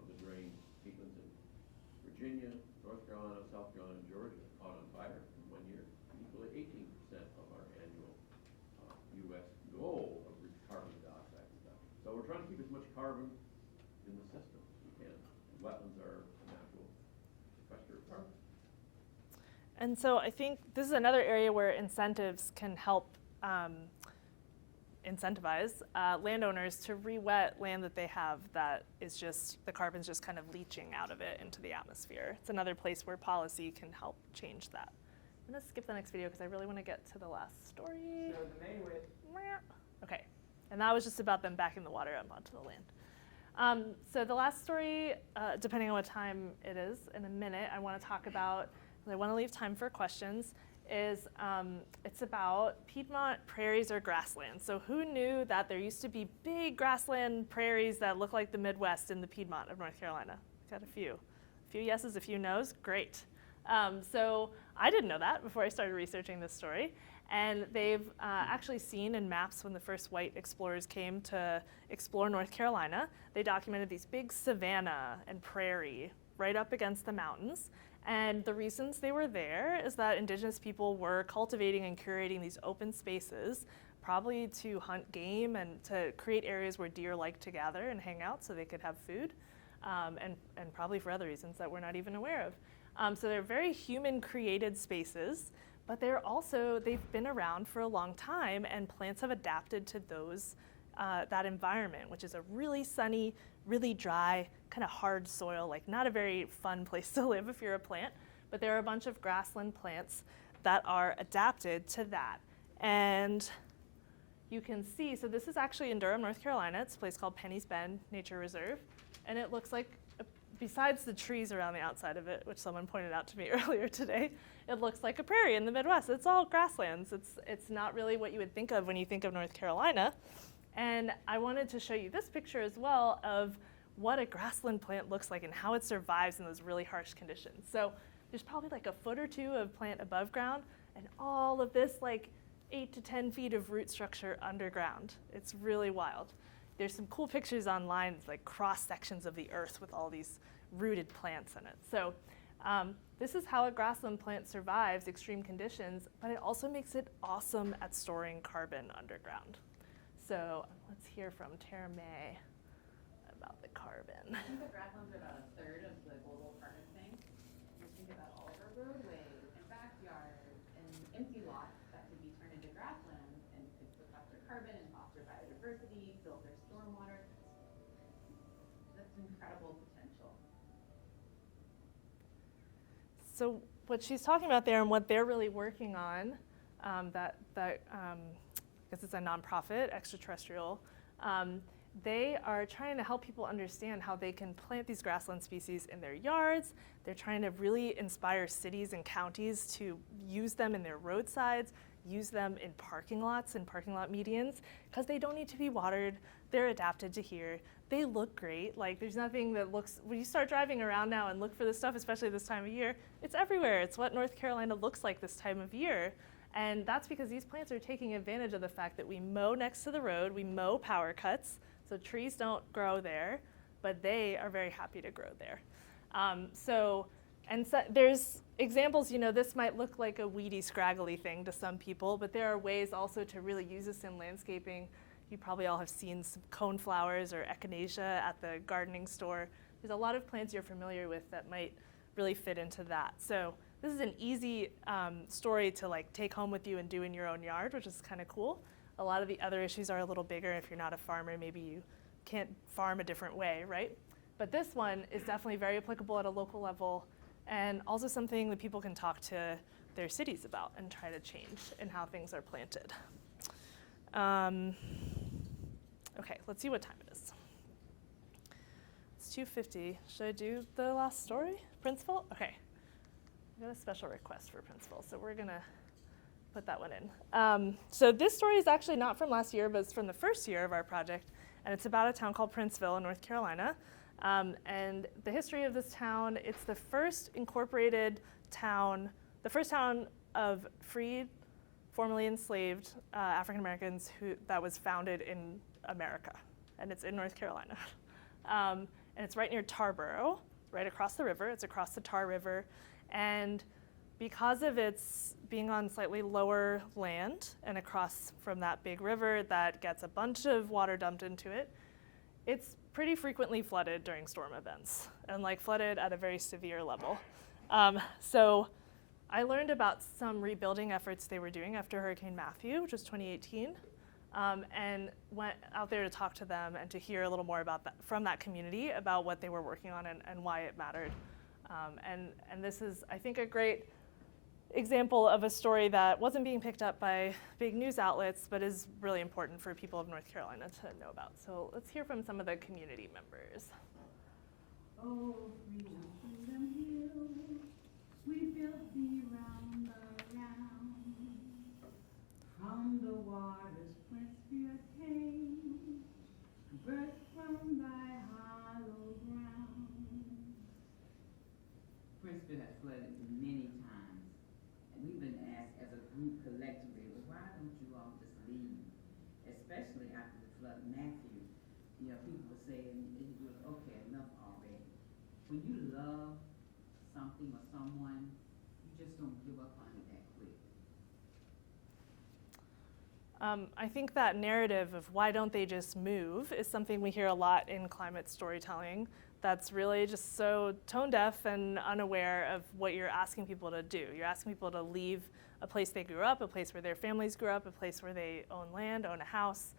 of the drained peatlands in Virginia, North Carolina, South Carolina, and Georgia caught on fire in 1 year, equal to 18% of our annual U.S. goal of carbon dioxide reduction. So we're trying to keep as much carbon in the system as we can. Wetlands are a natural sequester of carbon. And so I think this is another area where incentives can help incentivize landowners to re-wet land that they have that is just, the carbon's just kind of leaching out of it into the atmosphere. It's another place where policy can help change that. I'm gonna skip the next video because I really want to get to the last story. So the May with Okay, and that was just about them backing the water up onto the land. So the last story, depending on what time it is, in a minute, I want to talk about, and I want to leave time for questions, is it's about Piedmont prairies or grasslands. So who knew that there used to be big grassland prairies that look like the Midwest in the Piedmont of North Carolina? Got a few yeses, a few nos, great. So I didn't know that before I started researching this story. And they've actually seen in maps when the first white explorers came to explore North Carolina, they documented these big savanna and prairie right up against the mountains. And the reasons they were there is that indigenous people were cultivating and curating these open spaces, probably to hunt game and to create areas where deer like to gather and hang out so they could have food, and probably for other reasons that we're not even aware of. So they're very human-created spaces, but they've been around for a long time, and plants have adapted to that environment, which is a really sunny, really dry, kind of hard soil, like not a very fun place to live if you're a plant, but there are a bunch of grassland plants that are adapted to that. And you can see, so this is actually in Durham, North Carolina. It's a place called Penny's Bend Nature Reserve, and it looks like, besides the trees around the outside of it, which someone pointed out to me earlier today, it looks like a prairie in the Midwest. It's all grasslands. It's not really what you would think of when you think of North Carolina. And I wanted to show you this picture as well of what a grassland plant looks like and how it survives in those really harsh conditions. So there's probably like a foot or two of plant above ground and all of this like 8 to 10 feet of root structure underground. It's really wild. There's some cool pictures online, like cross sections of the earth with all these rooted plants in it. So this is how a grassland plant survives extreme conditions, but it also makes it awesome at storing carbon underground. So let's hear from Tara May about the carbon. I think the grasslands are about a third of the global carbon sink. You think about all of our roadways and backyards and empty lots that could be turned into grasslands and could sequester carbon and foster biodiversity, filter stormwater. That's incredible potential. So what she's talking about there and what they're really working on, I guess it's a nonprofit, extraterrestrial, they are trying to help people understand how they can plant these grassland species in their yards. They're trying to really inspire cities and counties to use them in their roadsides, use them in parking lots and parking lot medians, because they don't need to be watered. They're adapted to here. They look great. Like there's nothing that looks, when you start driving around now and look for this stuff, especially this time of year, it's everywhere. It's what North Carolina looks like this time of year. And that's because these plants are taking advantage of the fact that we mow next to the road, we mow power cuts, so trees don't grow there, but they are very happy to grow there. So there's examples, this might look like a weedy, scraggly thing to some people, but there are ways also to really use this in landscaping. You probably all have seen some coneflowers or echinacea at the gardening store. There's a lot of plants you're familiar with that might really fit into that. So this is an easy story to take home with you and do in your own yard, which is kind of cool. A lot of the other issues are a little bigger. If you're not a farmer, maybe you can't farm a different way, right? But this one is definitely very applicable at a local level and also something that people can talk to their cities about and try to change in how things are planted. Okay, let's see what time it is. It's 2:50. Should I do the last story? Principal? Okay. I got a special request for principal, so we're gonna put that one in. So this story is actually not from last year, but it's from the first year of our project, and it's about a town called Princeville in North Carolina. And the history of this town, it's the first incorporated town, the first town of freed, formerly enslaved African Americans that was founded in America, and it's in North Carolina. And it's right near Tarboro, right across the river. It's across the Tar River. And because of its being on slightly lower land and across from that big river that gets a bunch of water dumped into it, it's pretty frequently flooded during storm events and flooded at a very severe level. So I learned about some rebuilding efforts they were doing after Hurricane Matthew, which was 2018. and went out there to talk to them and to hear a little more about that, from that community about what they were working on and why it mattered. And this is, I think, a great example of a story that wasn't being picked up by big news outlets, but is really important for people of North Carolina to know about. So let's hear from some of the community members. Oh, freedom, freedom hill, we built thee round from the waters whence fear came, birth from thy hollow ground. Princeville has flooded many times, and we've been asked as a group collectively, well, why don't you all just leave? Especially after the flood in Matthew. You know, people were saying, okay, enough already. When you love something or someone, you just don't give up on it that quick. I think that narrative of why don't they just move is something we hear a lot in climate storytelling that's really just so tone deaf and unaware of what you're asking people to do. You're asking people to leave a place they grew up, a place where their families grew up, a place where they own land, own a house.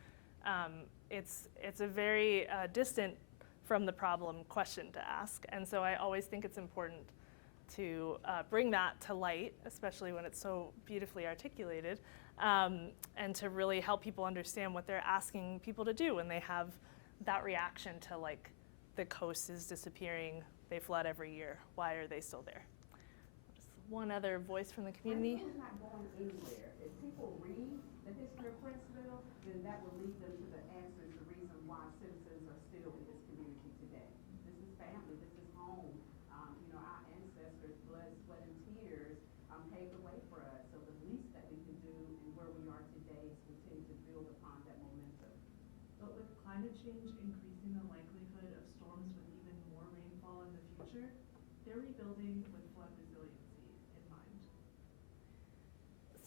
It's a very distant from the problem question to ask. And so I always think it's important to bring that to light, especially when it's so beautifully articulated, and to really help people understand what they're asking people to do when they have that reaction to, like, the coast is disappearing, they flood every year, why are they still there? Just one other voice from the community. It's not going anywhere. If people read the history of Princeville, then that will lead them to the answers, the reason why citizens are still in this community today. This is family, this is home. Our ancestors' blood, sweat, and tears paved the way for us. So the least that we can do and where we are today is continue to build upon that momentum. But with climate change increasing the likelihood of storms with even more rainfall in the future, they're rebuilding with flood resiliency in mind.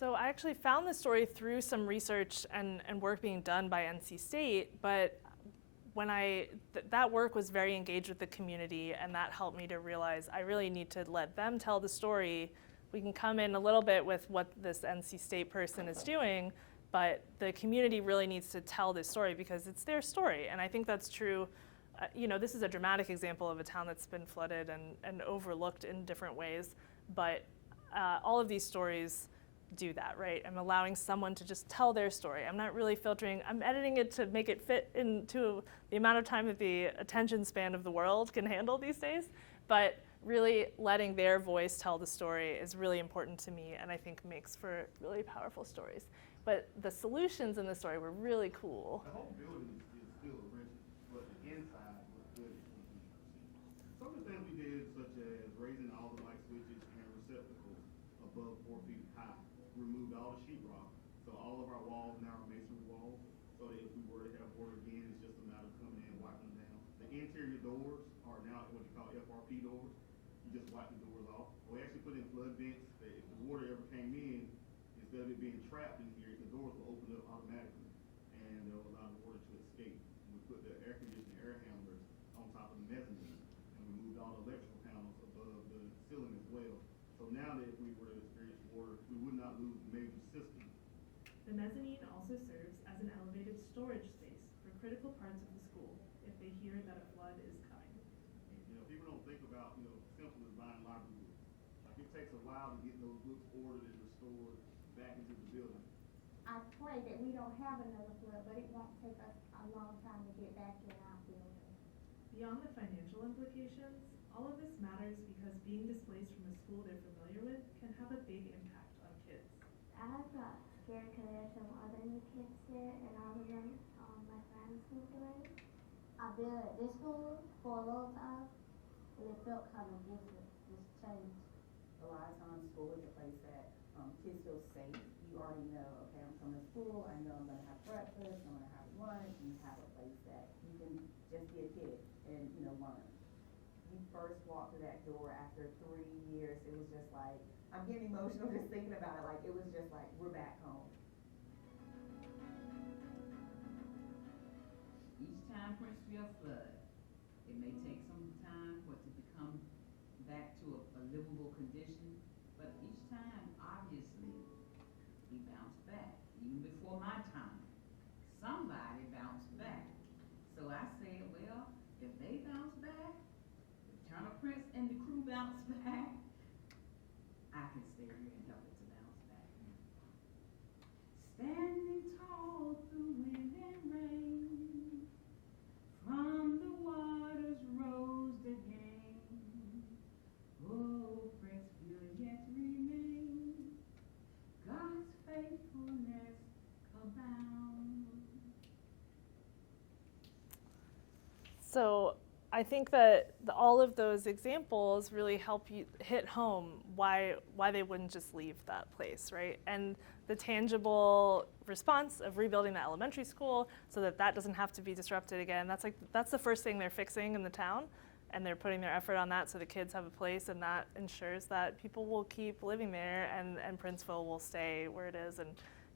So I actually found this story through some research and work being done by NC State, but when that work was very engaged with the community, and that helped me to realize I really need to let them tell the story. We can come in a little bit with what this NC State person is doing, but the community really needs to tell this story because it's their story. And I think that's true. This is a dramatic example of a town that's been flooded and overlooked in different ways, but all of these stories do that, right? I'm allowing someone to just tell their story. I'm not really filtering. I'm editing it to make it fit into the amount of time that the attention span of the world can handle these days, but really letting their voice tell the story is really important to me, and I think makes for really powerful stories. But the solutions in the story were really cool. The whole building is still original, but the inside was good at 20%. Some of the things we did, such as raising all the light switches and receptacles above 4 feet high, removed all the sheetrock, so all of our walls now are masonry walls, so that if we were to have water again, it's just a matter of coming in and wiping them down. The interior doors are now what you call FRP doors. You just wipe the doors off. We actually put in flood vents that if the water ever came in, instead of it being trapped in here, the doors will open up automatically, and they'll allow the water to escape. And we put the air conditioning air handlers on top of the mezzanine, and we moved all the electrical panels above the ceiling as well. So now that if we were to experience water, we would not lose the major system. The mezzanine also serves as an elevated storage space for critical parts of the school if they hear that a flood is coming. People don't think about, simple as buying library books. Like, it takes a while to get those books ordered and restored back into the building. I pray that we don't have another flood, but it won't take us a long time to get back in our building. Beyond the financial implications, all of this matters because being displaced from a school they're familiar with can have a big impact on kids. I got scared because there's some other new kids there, and all of them, my friends moved away. I've been at this school for a long time, and it felt kind of different, just changed. A lot of times school is a place that kids feel safe. You already know, okay, I'm coming to school, I know I'm going to have breakfast, I'm going to have lunch, and you have a place that you can just be a kid and, learn. You first walked through that door after 3 years, it was just like, I'm getting emotional just thinking about it, like it was just like, we're back home. Each time Princeville floods, it may take some time for it to become back to a livable condition, but each time, obviously, we bounce back. Even before my time, So I think that all of those examples really help you hit home why they wouldn't just leave that place, right? And the tangible response of rebuilding the elementary school so that that doesn't have to be disrupted again, that's the first thing they're fixing in the town, and they're putting their effort on that so the kids have a place, and that ensures that people will keep living there, and Princeville will stay where it is and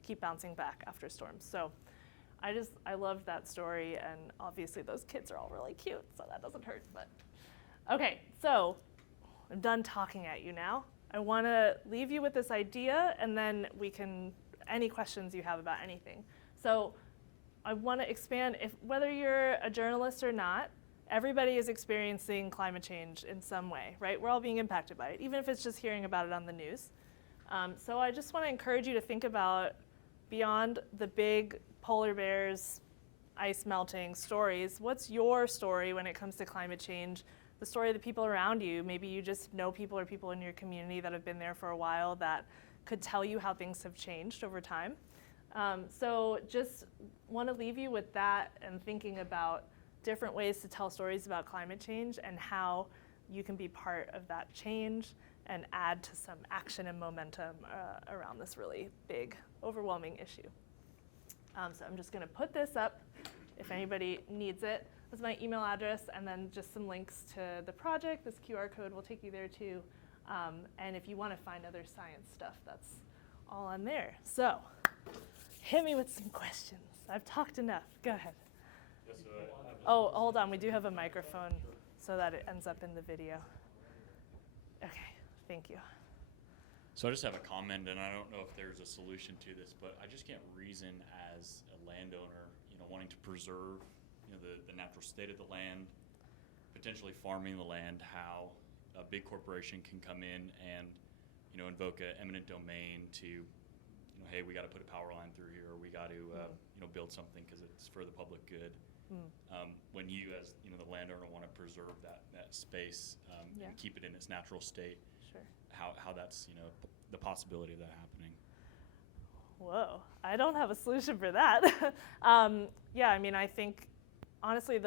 keep bouncing back after storms. So I loved that story, and obviously those kids are all really cute, so that doesn't hurt. But okay, so I'm done talking at you now. I want to leave you with this idea, and then any questions you have about anything. So I want to expand, whether you're a journalist or not, everybody is experiencing climate change in some way, right? We're all being impacted by it, even if it's just hearing about it on the news. So I just want to encourage you to think about, beyond the big polar bears, ice melting stories, what's your story when it comes to climate change? The story of the people around you. Maybe you just know people or people in your community that have been there for a while that could tell you how things have changed over time. So just want to leave you with that and thinking about different ways to tell stories about climate change and how you can be part of that change and add to some action and momentum around this really big, overwhelming issue. So I'm just going to put this up if anybody needs it. This is my email address, and then just some links to the project. This QR code will take you there too. And if you want to find other science stuff, that's all on there. So hit me with some questions. I've talked enough. Go ahead. Yes, oh, hold on. We do have a microphone so that it ends up in the video. Okay, thank you. So I just have a comment, and I don't know if there's a solution to this, but I just can't reason as a landowner, wanting to preserve, the natural state of the land, potentially farming the land, how a big corporation can come in and, invoke an eminent domain to, hey, we got to put a power line through here, or we got to, build something because it's for the public good. When you, as the landowner, want to preserve that space and keep it in its natural state, sure. How that's the possibility of that happening. Whoa, I don't have a solution for that. I think honestly,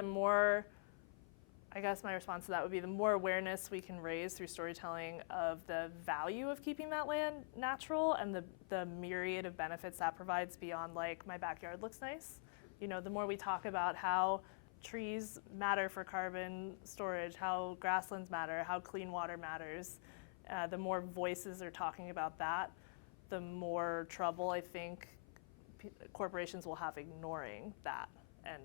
I guess my response to that would be the more awareness we can raise through storytelling of the value of keeping that land natural and the myriad of benefits that provides beyond like my backyard looks nice. The more we talk about how trees matter for carbon storage, how grasslands matter, how clean water matters, the more voices are talking about that, the more trouble I think corporations will have ignoring that. And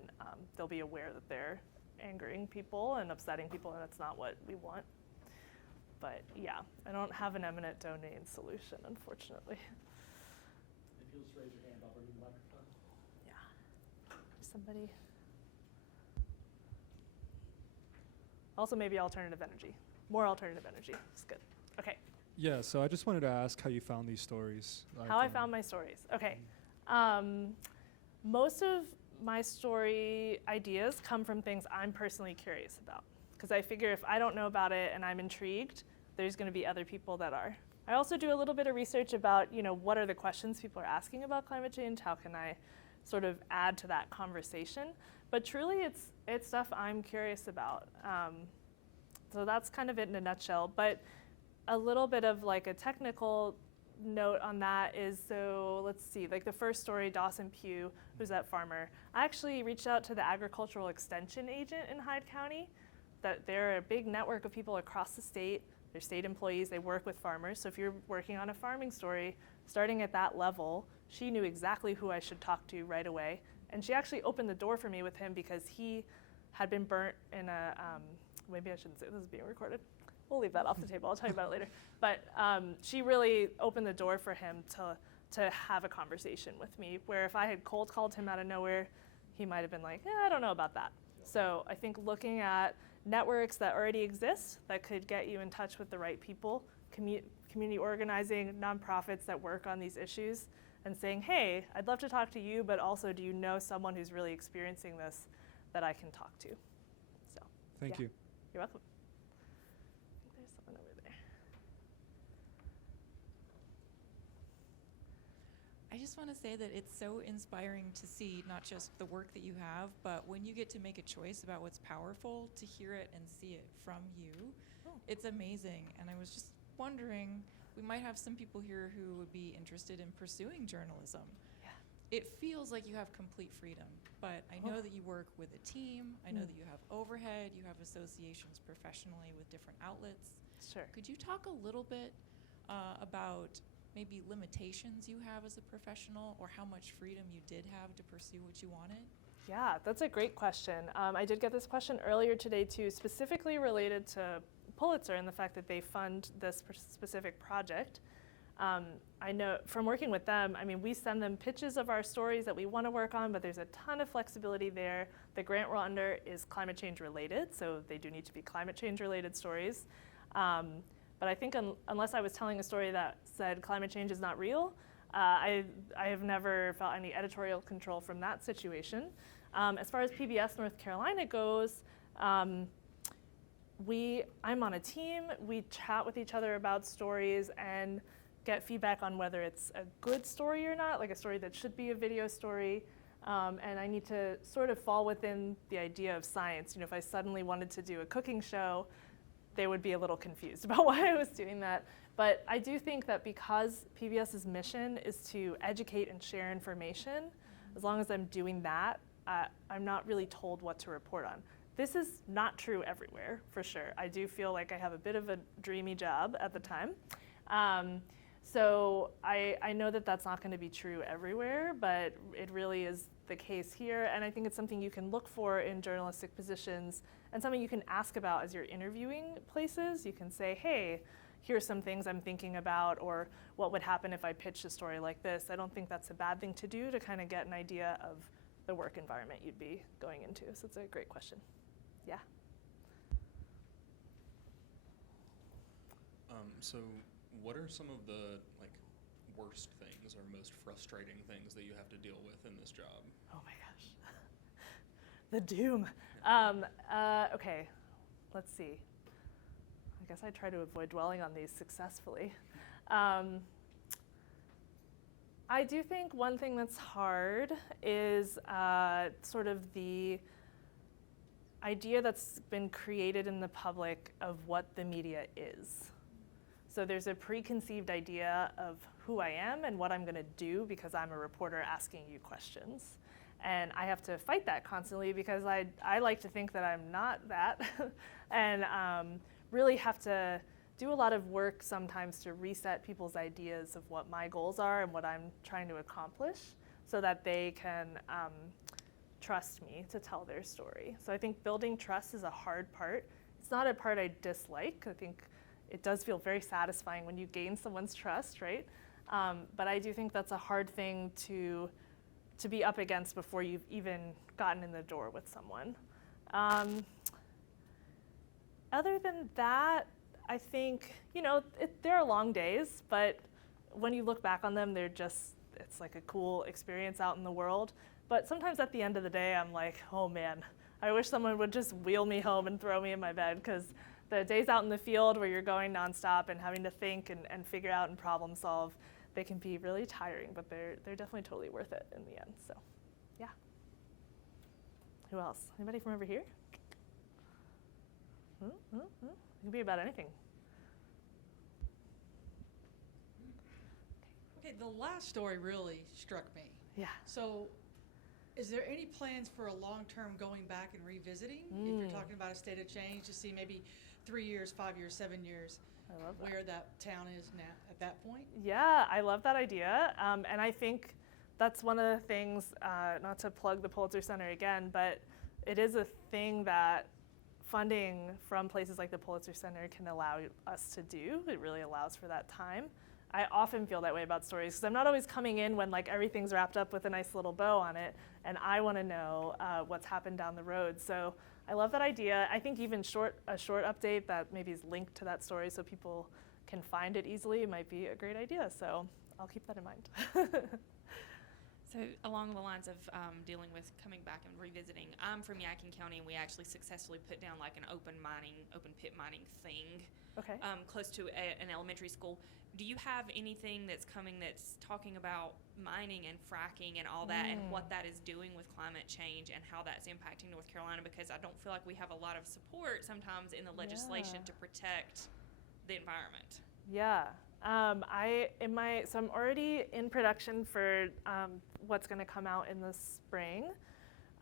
they'll be aware that they're angering people and upsetting people, and that's not what we want. But yeah, I don't have an eminent domain solution, unfortunately. If you'll just raise your hand, I'll bring you the microphone. Yeah. Somebody. Also, maybe alternative energy. More alternative energy. It's good. Okay. Yeah, so I just wanted to ask how you found these stories. How I found my stories. Okay. Most of my story ideas come from things I'm personally curious about. Because I figure if I don't know about it and I'm intrigued, there's going to be other people that are. I also do a little bit of research about, what are the questions people are asking about climate change? How can I sort of add to that conversation? But truly, it's stuff I'm curious about. So that's kind of it in a nutshell. But a little bit of like a technical note on that is, so let's see, like the first story, Dawson Pugh, who's that farmer, I actually reached out to the agricultural extension agent in Hyde County. That they're a big network of people across the state. They're state employees, they work with farmers. So if you're working on a farming story, starting at that level, she knew exactly who I should talk to right away. And she actually opened the door for me with him because he had been burnt in a, maybe I shouldn't say this is being recorded. We'll leave that off the table, I'll tell you about it later. But she really opened the door for him to have a conversation with me, where if I had cold called him out of nowhere, he might have been like, I don't know about that. So I think looking at networks that already exist that could get you in touch with the right people, community organizing, nonprofits that work on these issues, and saying, hey, I'd love to talk to you, but also do you know someone who's really experiencing this that I can talk to? So Thank you. You're welcome. I think there's someone over there. I just want to say that it's so inspiring to see not just the work that you have, but when you get to make a choice about what's powerful, to hear it and see it from you. It's amazing. And I was just wondering, we might have some people here who would be interested in pursuing journalism. It feels like you have complete freedom, but I know that you work with a team. I know that you have overhead, you have associations professionally with different outlets. Sure. Could you talk a little bit about maybe limitations you have as a professional, or how much freedom you did have to pursue what you wanted? Yeah, that's a great question. I did get this question earlier today too, specifically related to Pulitzer and the fact that they fund this specific project. I know from working with them, I mean, we send them pitches of our stories that we want to work on, but there's a ton of flexibility there. The grant we're under is climate change related, so they do need to be climate change related stories. But I think unless I was telling a story that said climate change is not real, I have never felt any editorial control from that situation. As far as PBS North Carolina goes, I'm on a team. We chat with each other about stories and get feedback on whether it's a good story or not, like a story that should be a video story. And I need to sort of fall within the idea of science. You know, if I suddenly wanted to do a cooking show, they would be a little confused about why I was doing that. But I do think that because PBS's mission is to educate and share information, as long as I'm doing that, I'm not really told what to report on. This is not true everywhere, for sure. I do feel like I have a bit of a dreamy job at the time. So I know that that's not going to be true everywhere, but it really is the case here. And I think it's something you can look for in journalistic positions and something you can ask about as you're interviewing places. You can say, hey, here's some things I'm thinking about, or what would happen if I pitched a story like this. I don't think that's a bad thing to do to kind of get an idea of the work environment you'd be going into. So it's a great question. Yeah. So what are some of the worst things or most frustrating things that you have to deal with in this job? Oh my gosh. The doom. Okay, let's see. I guess I try to avoid dwelling on these successfully. I do think one thing that's hard is sort of the idea that's been created in the public of what the media is. So there's a preconceived idea of who I am and what I'm going to do because I'm a reporter asking you questions. And I have to fight that constantly because I like to think that I'm not that and really have to do a lot of work sometimes to reset people's ideas of what my goals are and what I'm trying to accomplish so that they can trust me to tell their story. So I think building trust is a hard part. It's not a part I dislike. I think it does feel very satisfying when you gain someone's trust, right? But I do think that's a hard thing to be up against before you've even gotten in the door with someone. Other than that, I think, there are long days, but when you look back on them, it's like a cool experience out in the world. But sometimes at the end of the day, I'm like, oh man, I wish someone would just wheel me home and throw me in my bed, because the days out in the field where you're going nonstop and having to think and figure out and problem solve, they can be really tiring, but they're definitely totally worth it in the end. So, yeah. Who else? Anybody from over here? It can be about anything. Okay, the last story really struck me. Yeah. So, is there any plans for a long-term going back and revisiting? If you're talking about a state of change, to see maybe 3 years, 5 years, 7 years, I love that. where that town is now at that point? Yeah, I love that idea. And I think that's one of the things, not to plug the Pulitzer Center again, but it is a thing that funding from places like the Pulitzer Center can allow us to do. It really allows for that time. I often feel that way about stories because I'm not always coming in when everything's wrapped up with a nice little bow on it, and I want to know what's happened down the road. So I love that idea. I think even a short update that maybe is linked to that story so people can find it easily might be a great idea. So I'll keep that in mind. So along the lines of dealing with coming back and revisiting, I'm from Yadkin County, and we actually successfully put down like an open pit mining thing, Okay. close to an elementary school. Do you have anything that's coming that's talking about mining and fracking and all that, and what that is doing with climate change and how that's impacting North Carolina? Because I don't feel like we have a lot of support sometimes in the legislation to protect the environment. Yeah. I'm already in production for what's going to come out in the spring,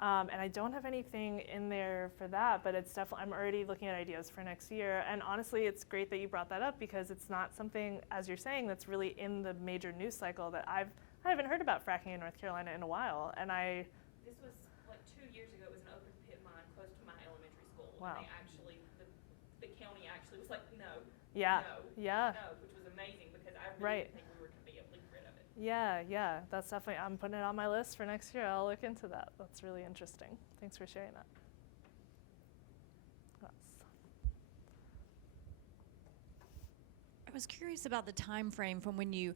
and I don't have anything in there for that. But it's definitely, I'm already looking at ideas for next year. And honestly, it's great that you brought that up, because it's not something, as you're saying, that's really in the major news cycle. That I haven't heard about fracking in North Carolina in a while, and This was like 2 years ago. It was an open pit mine close to my elementary school. Wow. And they actually, the county actually was like, no. Yeah. No. Yeah. No, which was amazing, because I really didn't think we were going to be rid of it. Yeah, that's definitely, I'm putting it on my list for next year. I'll look into that. That's really interesting. Thanks for sharing that. I was curious about the time frame from when you,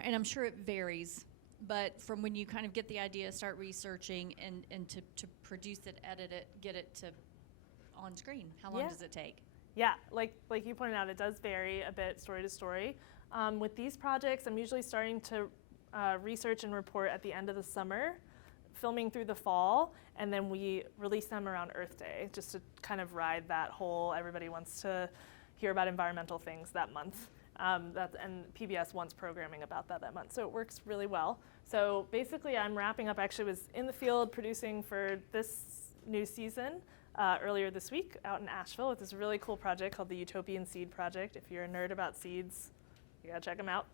and I'm sure it varies, but from when you kind of get the idea, start researching, and to produce it, edit it, get it to on screen. How long does it take? Yeah, like you pointed out, it does vary a bit story to story. With these projects, I'm usually starting to research and report at the end of the summer, filming through the fall, and then we release them around Earth Day, just to kind of ride that whole, everybody wants to hear about environmental things that month. And PBS wants programming about that month, so it works really well. So basically, I'm wrapping up, actually was in the field producing for this new season earlier this week out in Asheville with this really cool project called the Utopian Seed Project. If you're a nerd about seeds, you gotta check them out.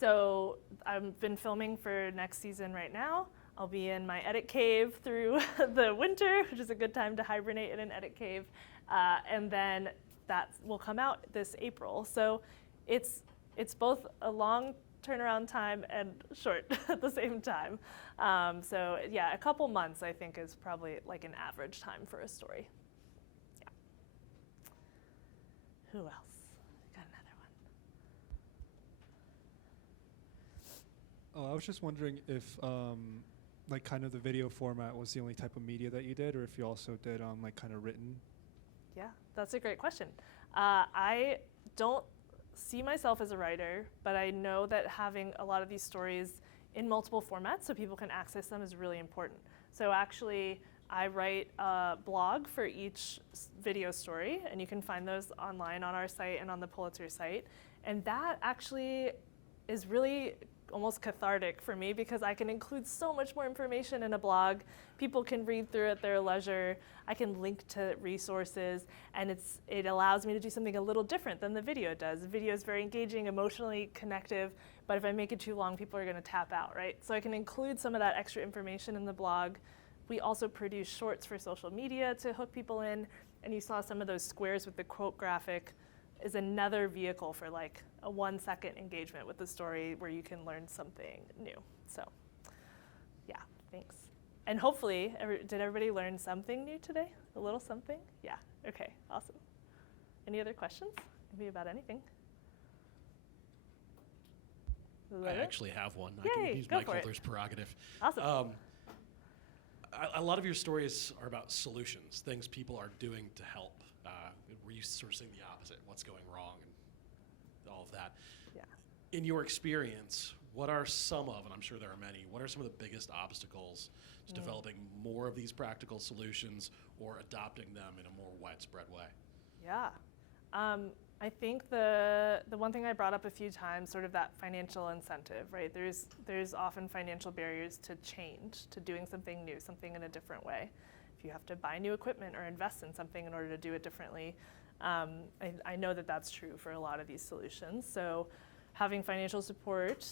So I've been filming for next season right now. I'll be in my edit cave through the winter, which is a good time to hibernate in an edit cave. And then that will come out this April. So it's both a long turnaround time and short at the same time. So yeah, a couple months I think is probably like an average time for a story. Yeah. Who else? Got another one. Oh, I was just wondering if like kind of the video format was the only type of media that you did, or if you also did like kind of written. Yeah, that's a great question. I don't see myself as a writer, but I know that having a lot of these stories in multiple formats so people can access them is really important. So actually, I write a blog for each video story, and you can find those online on our site and on the Pulitzer site. And that actually is really almost cathartic for me, because I can include so much more information in a blog. People can read through at their leisure. I can link to resources, and it allows me to do something a little different than the video does. The video is very engaging, emotionally connective, but if I make it too long, people are going to tap out, right? So I can include some of that extra information in the blog. We also produce shorts for social media to hook people in, and you saw some of those squares with the quote graphic is another vehicle for like a 1-second engagement with the story where you can learn something new. So yeah, thanks. And hopefully, did everybody learn something new today? A little something? Yeah, okay, awesome. Any other questions? Maybe about anything? I actually have one. Yay, I can use Mike Holder's prerogative. Awesome. A lot of your stories are about solutions, things people are doing to help. We're used to sort of seeing the opposite, what's going wrong, and all of that. Yeah. In your experience, what are some of, and I'm sure there are many, what are some of the biggest obstacles to developing more of these practical solutions or adopting them in a more widespread way? Yeah. I think the one thing I brought up a few times, sort of that financial incentive, right? There's often financial barriers to change, to doing something new, something in a different way. If you have to buy new equipment or invest in something in order to do it differently, I know that that's true for a lot of these solutions. So having financial support,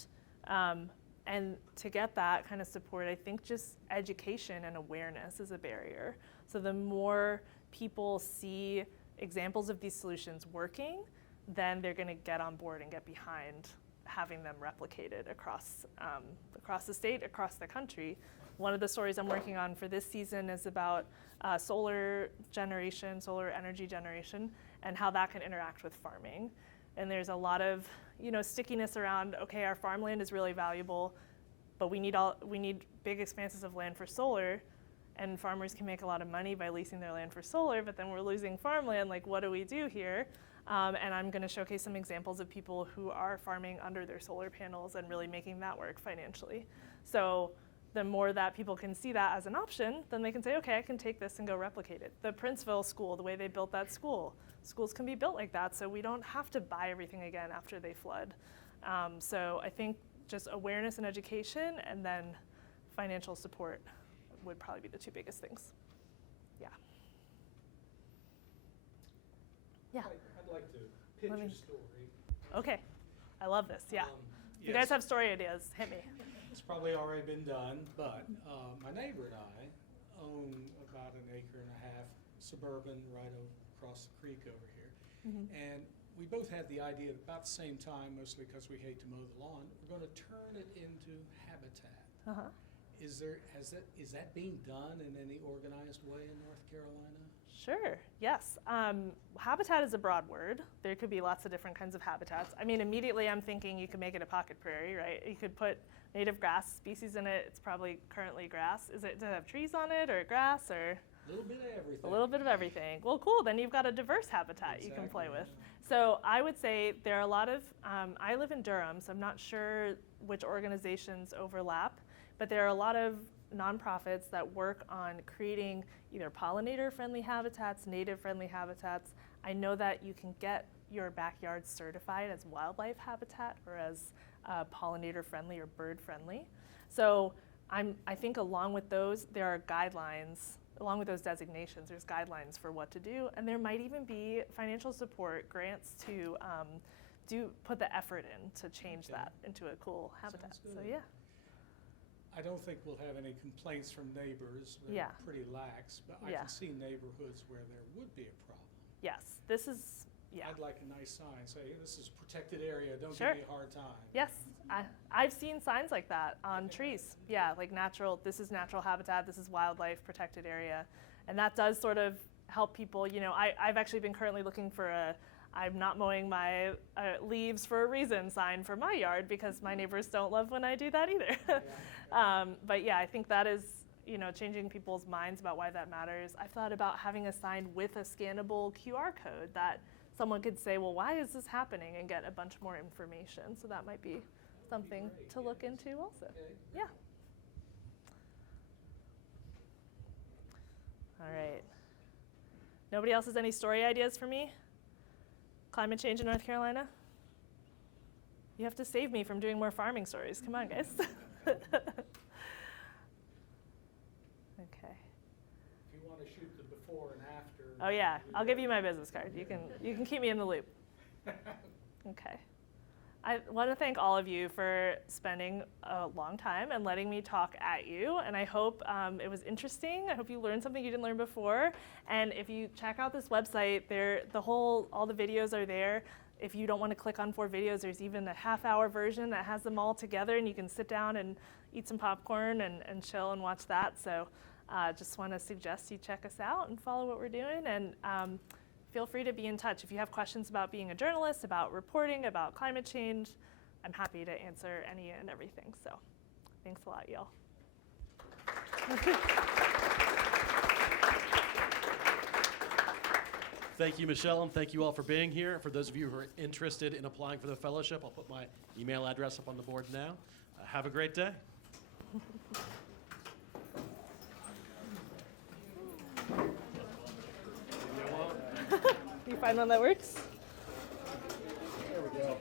and to get that kind of support, I think just education and awareness is a barrier. So the more people see examples of these solutions working, then they're going to get on board and get behind having them replicated across the state, across the country. One of the stories I'm working on for this season is about solar energy generation, and how that can interact with farming. And there's a lot of stickiness around, okay, our farmland is really valuable, but we need big expanses of land for solar, and farmers can make a lot of money by leasing their land for solar, but then we're losing farmland. Like, what do we do here? And I'm going to showcase some examples of people who are farming under their solar panels and really making that work financially. So the more that people can see that as an option, then they can say, okay, I can take this and go replicate it. The Princeville school, the way they built that school, schools can be built like that, so we don't have to buy everything again after they flood. So I think just awareness and education, and then financial support would probably be the two biggest things. Yeah. Yeah. I'd like to pitch a story. Okay. I love this, yeah. If you yes. guys have story ideas, hit me. It's probably already been done, but my neighbor and I own about an acre and a half suburban right across the creek over here. Mm-hmm. And we both had the idea at about the same time, mostly because we hate to mow the lawn, we're going to turn it into habitat. Uh-huh. Is that being done in any organized way in North Carolina? Sure, yes. Habitat is a broad word. There could be lots of different kinds of habitats. I mean, immediately I'm thinking you could make it a pocket prairie, right? You could put native grass species in it. It's probably currently grass. Does it have trees on it or grass or? A little bit of everything. A little bit of everything. Well, cool, then you've got a diverse habitat you can play with. So I would say there are a lot of, I live in Durham, so I'm not sure which organizations overlap, but there are a lot of nonprofits that work on creating either pollinator-friendly habitats, native-friendly habitats. I know that you can get your backyard certified as wildlife habitat or as pollinator-friendly or bird-friendly. So I think along with those, there are guidelines. Along with those designations, there's guidelines for what to do, and there might even be financial support grants to put the effort in to change that into a cool habitat. So yeah. I don't think we'll have any complaints from neighbors. They're pretty lax, but I can see neighborhoods where there would be a problem. Yes, this is, I'd like a nice sign, say, this is protected area, don't Sure. give me a hard time. Yes, I've seen signs like that on trees. Yeah, like this is natural habitat, this is wildlife protected area. And that does sort of help people, I've actually been currently looking for I'm not mowing my leaves for a reason sign for my yard because my neighbors don't love when I do that either. But yeah, I think that is, changing people's minds about why that matters. I've thought about having a sign with a scannable QR code that someone could say, well, why is this happening, and get a bunch more information. So that might be something to look into also. Yeah. All right. Nobody else has any story ideas for me? Climate change in North Carolina? You have to save me from doing more farming stories. Come on, guys. Okay. If you want to shoot the before and after. Oh yeah, I'll give you my business card. You can keep me in the loop. Okay. I want to thank all of you for spending a long time and letting me talk at you, and I hope it was interesting. I hope you learned something you didn't learn before, and if you check out this website, all the videos are there. If you don't want to click on 4 videos, there's even a half-hour version that has them all together, and you can sit down and eat some popcorn and chill and watch that. So just want to suggest you check us out and follow what we're doing, and feel free to be in touch. If you have questions about being a journalist, about reporting, about climate change, I'm happy to answer any and everything. So thanks a lot, y'all. Thank you, Michelle, and thank you all for being here. For those of you who are interested in applying for the fellowship, I'll put my email address up on the board now. Have a great day. You find one that works? There we go.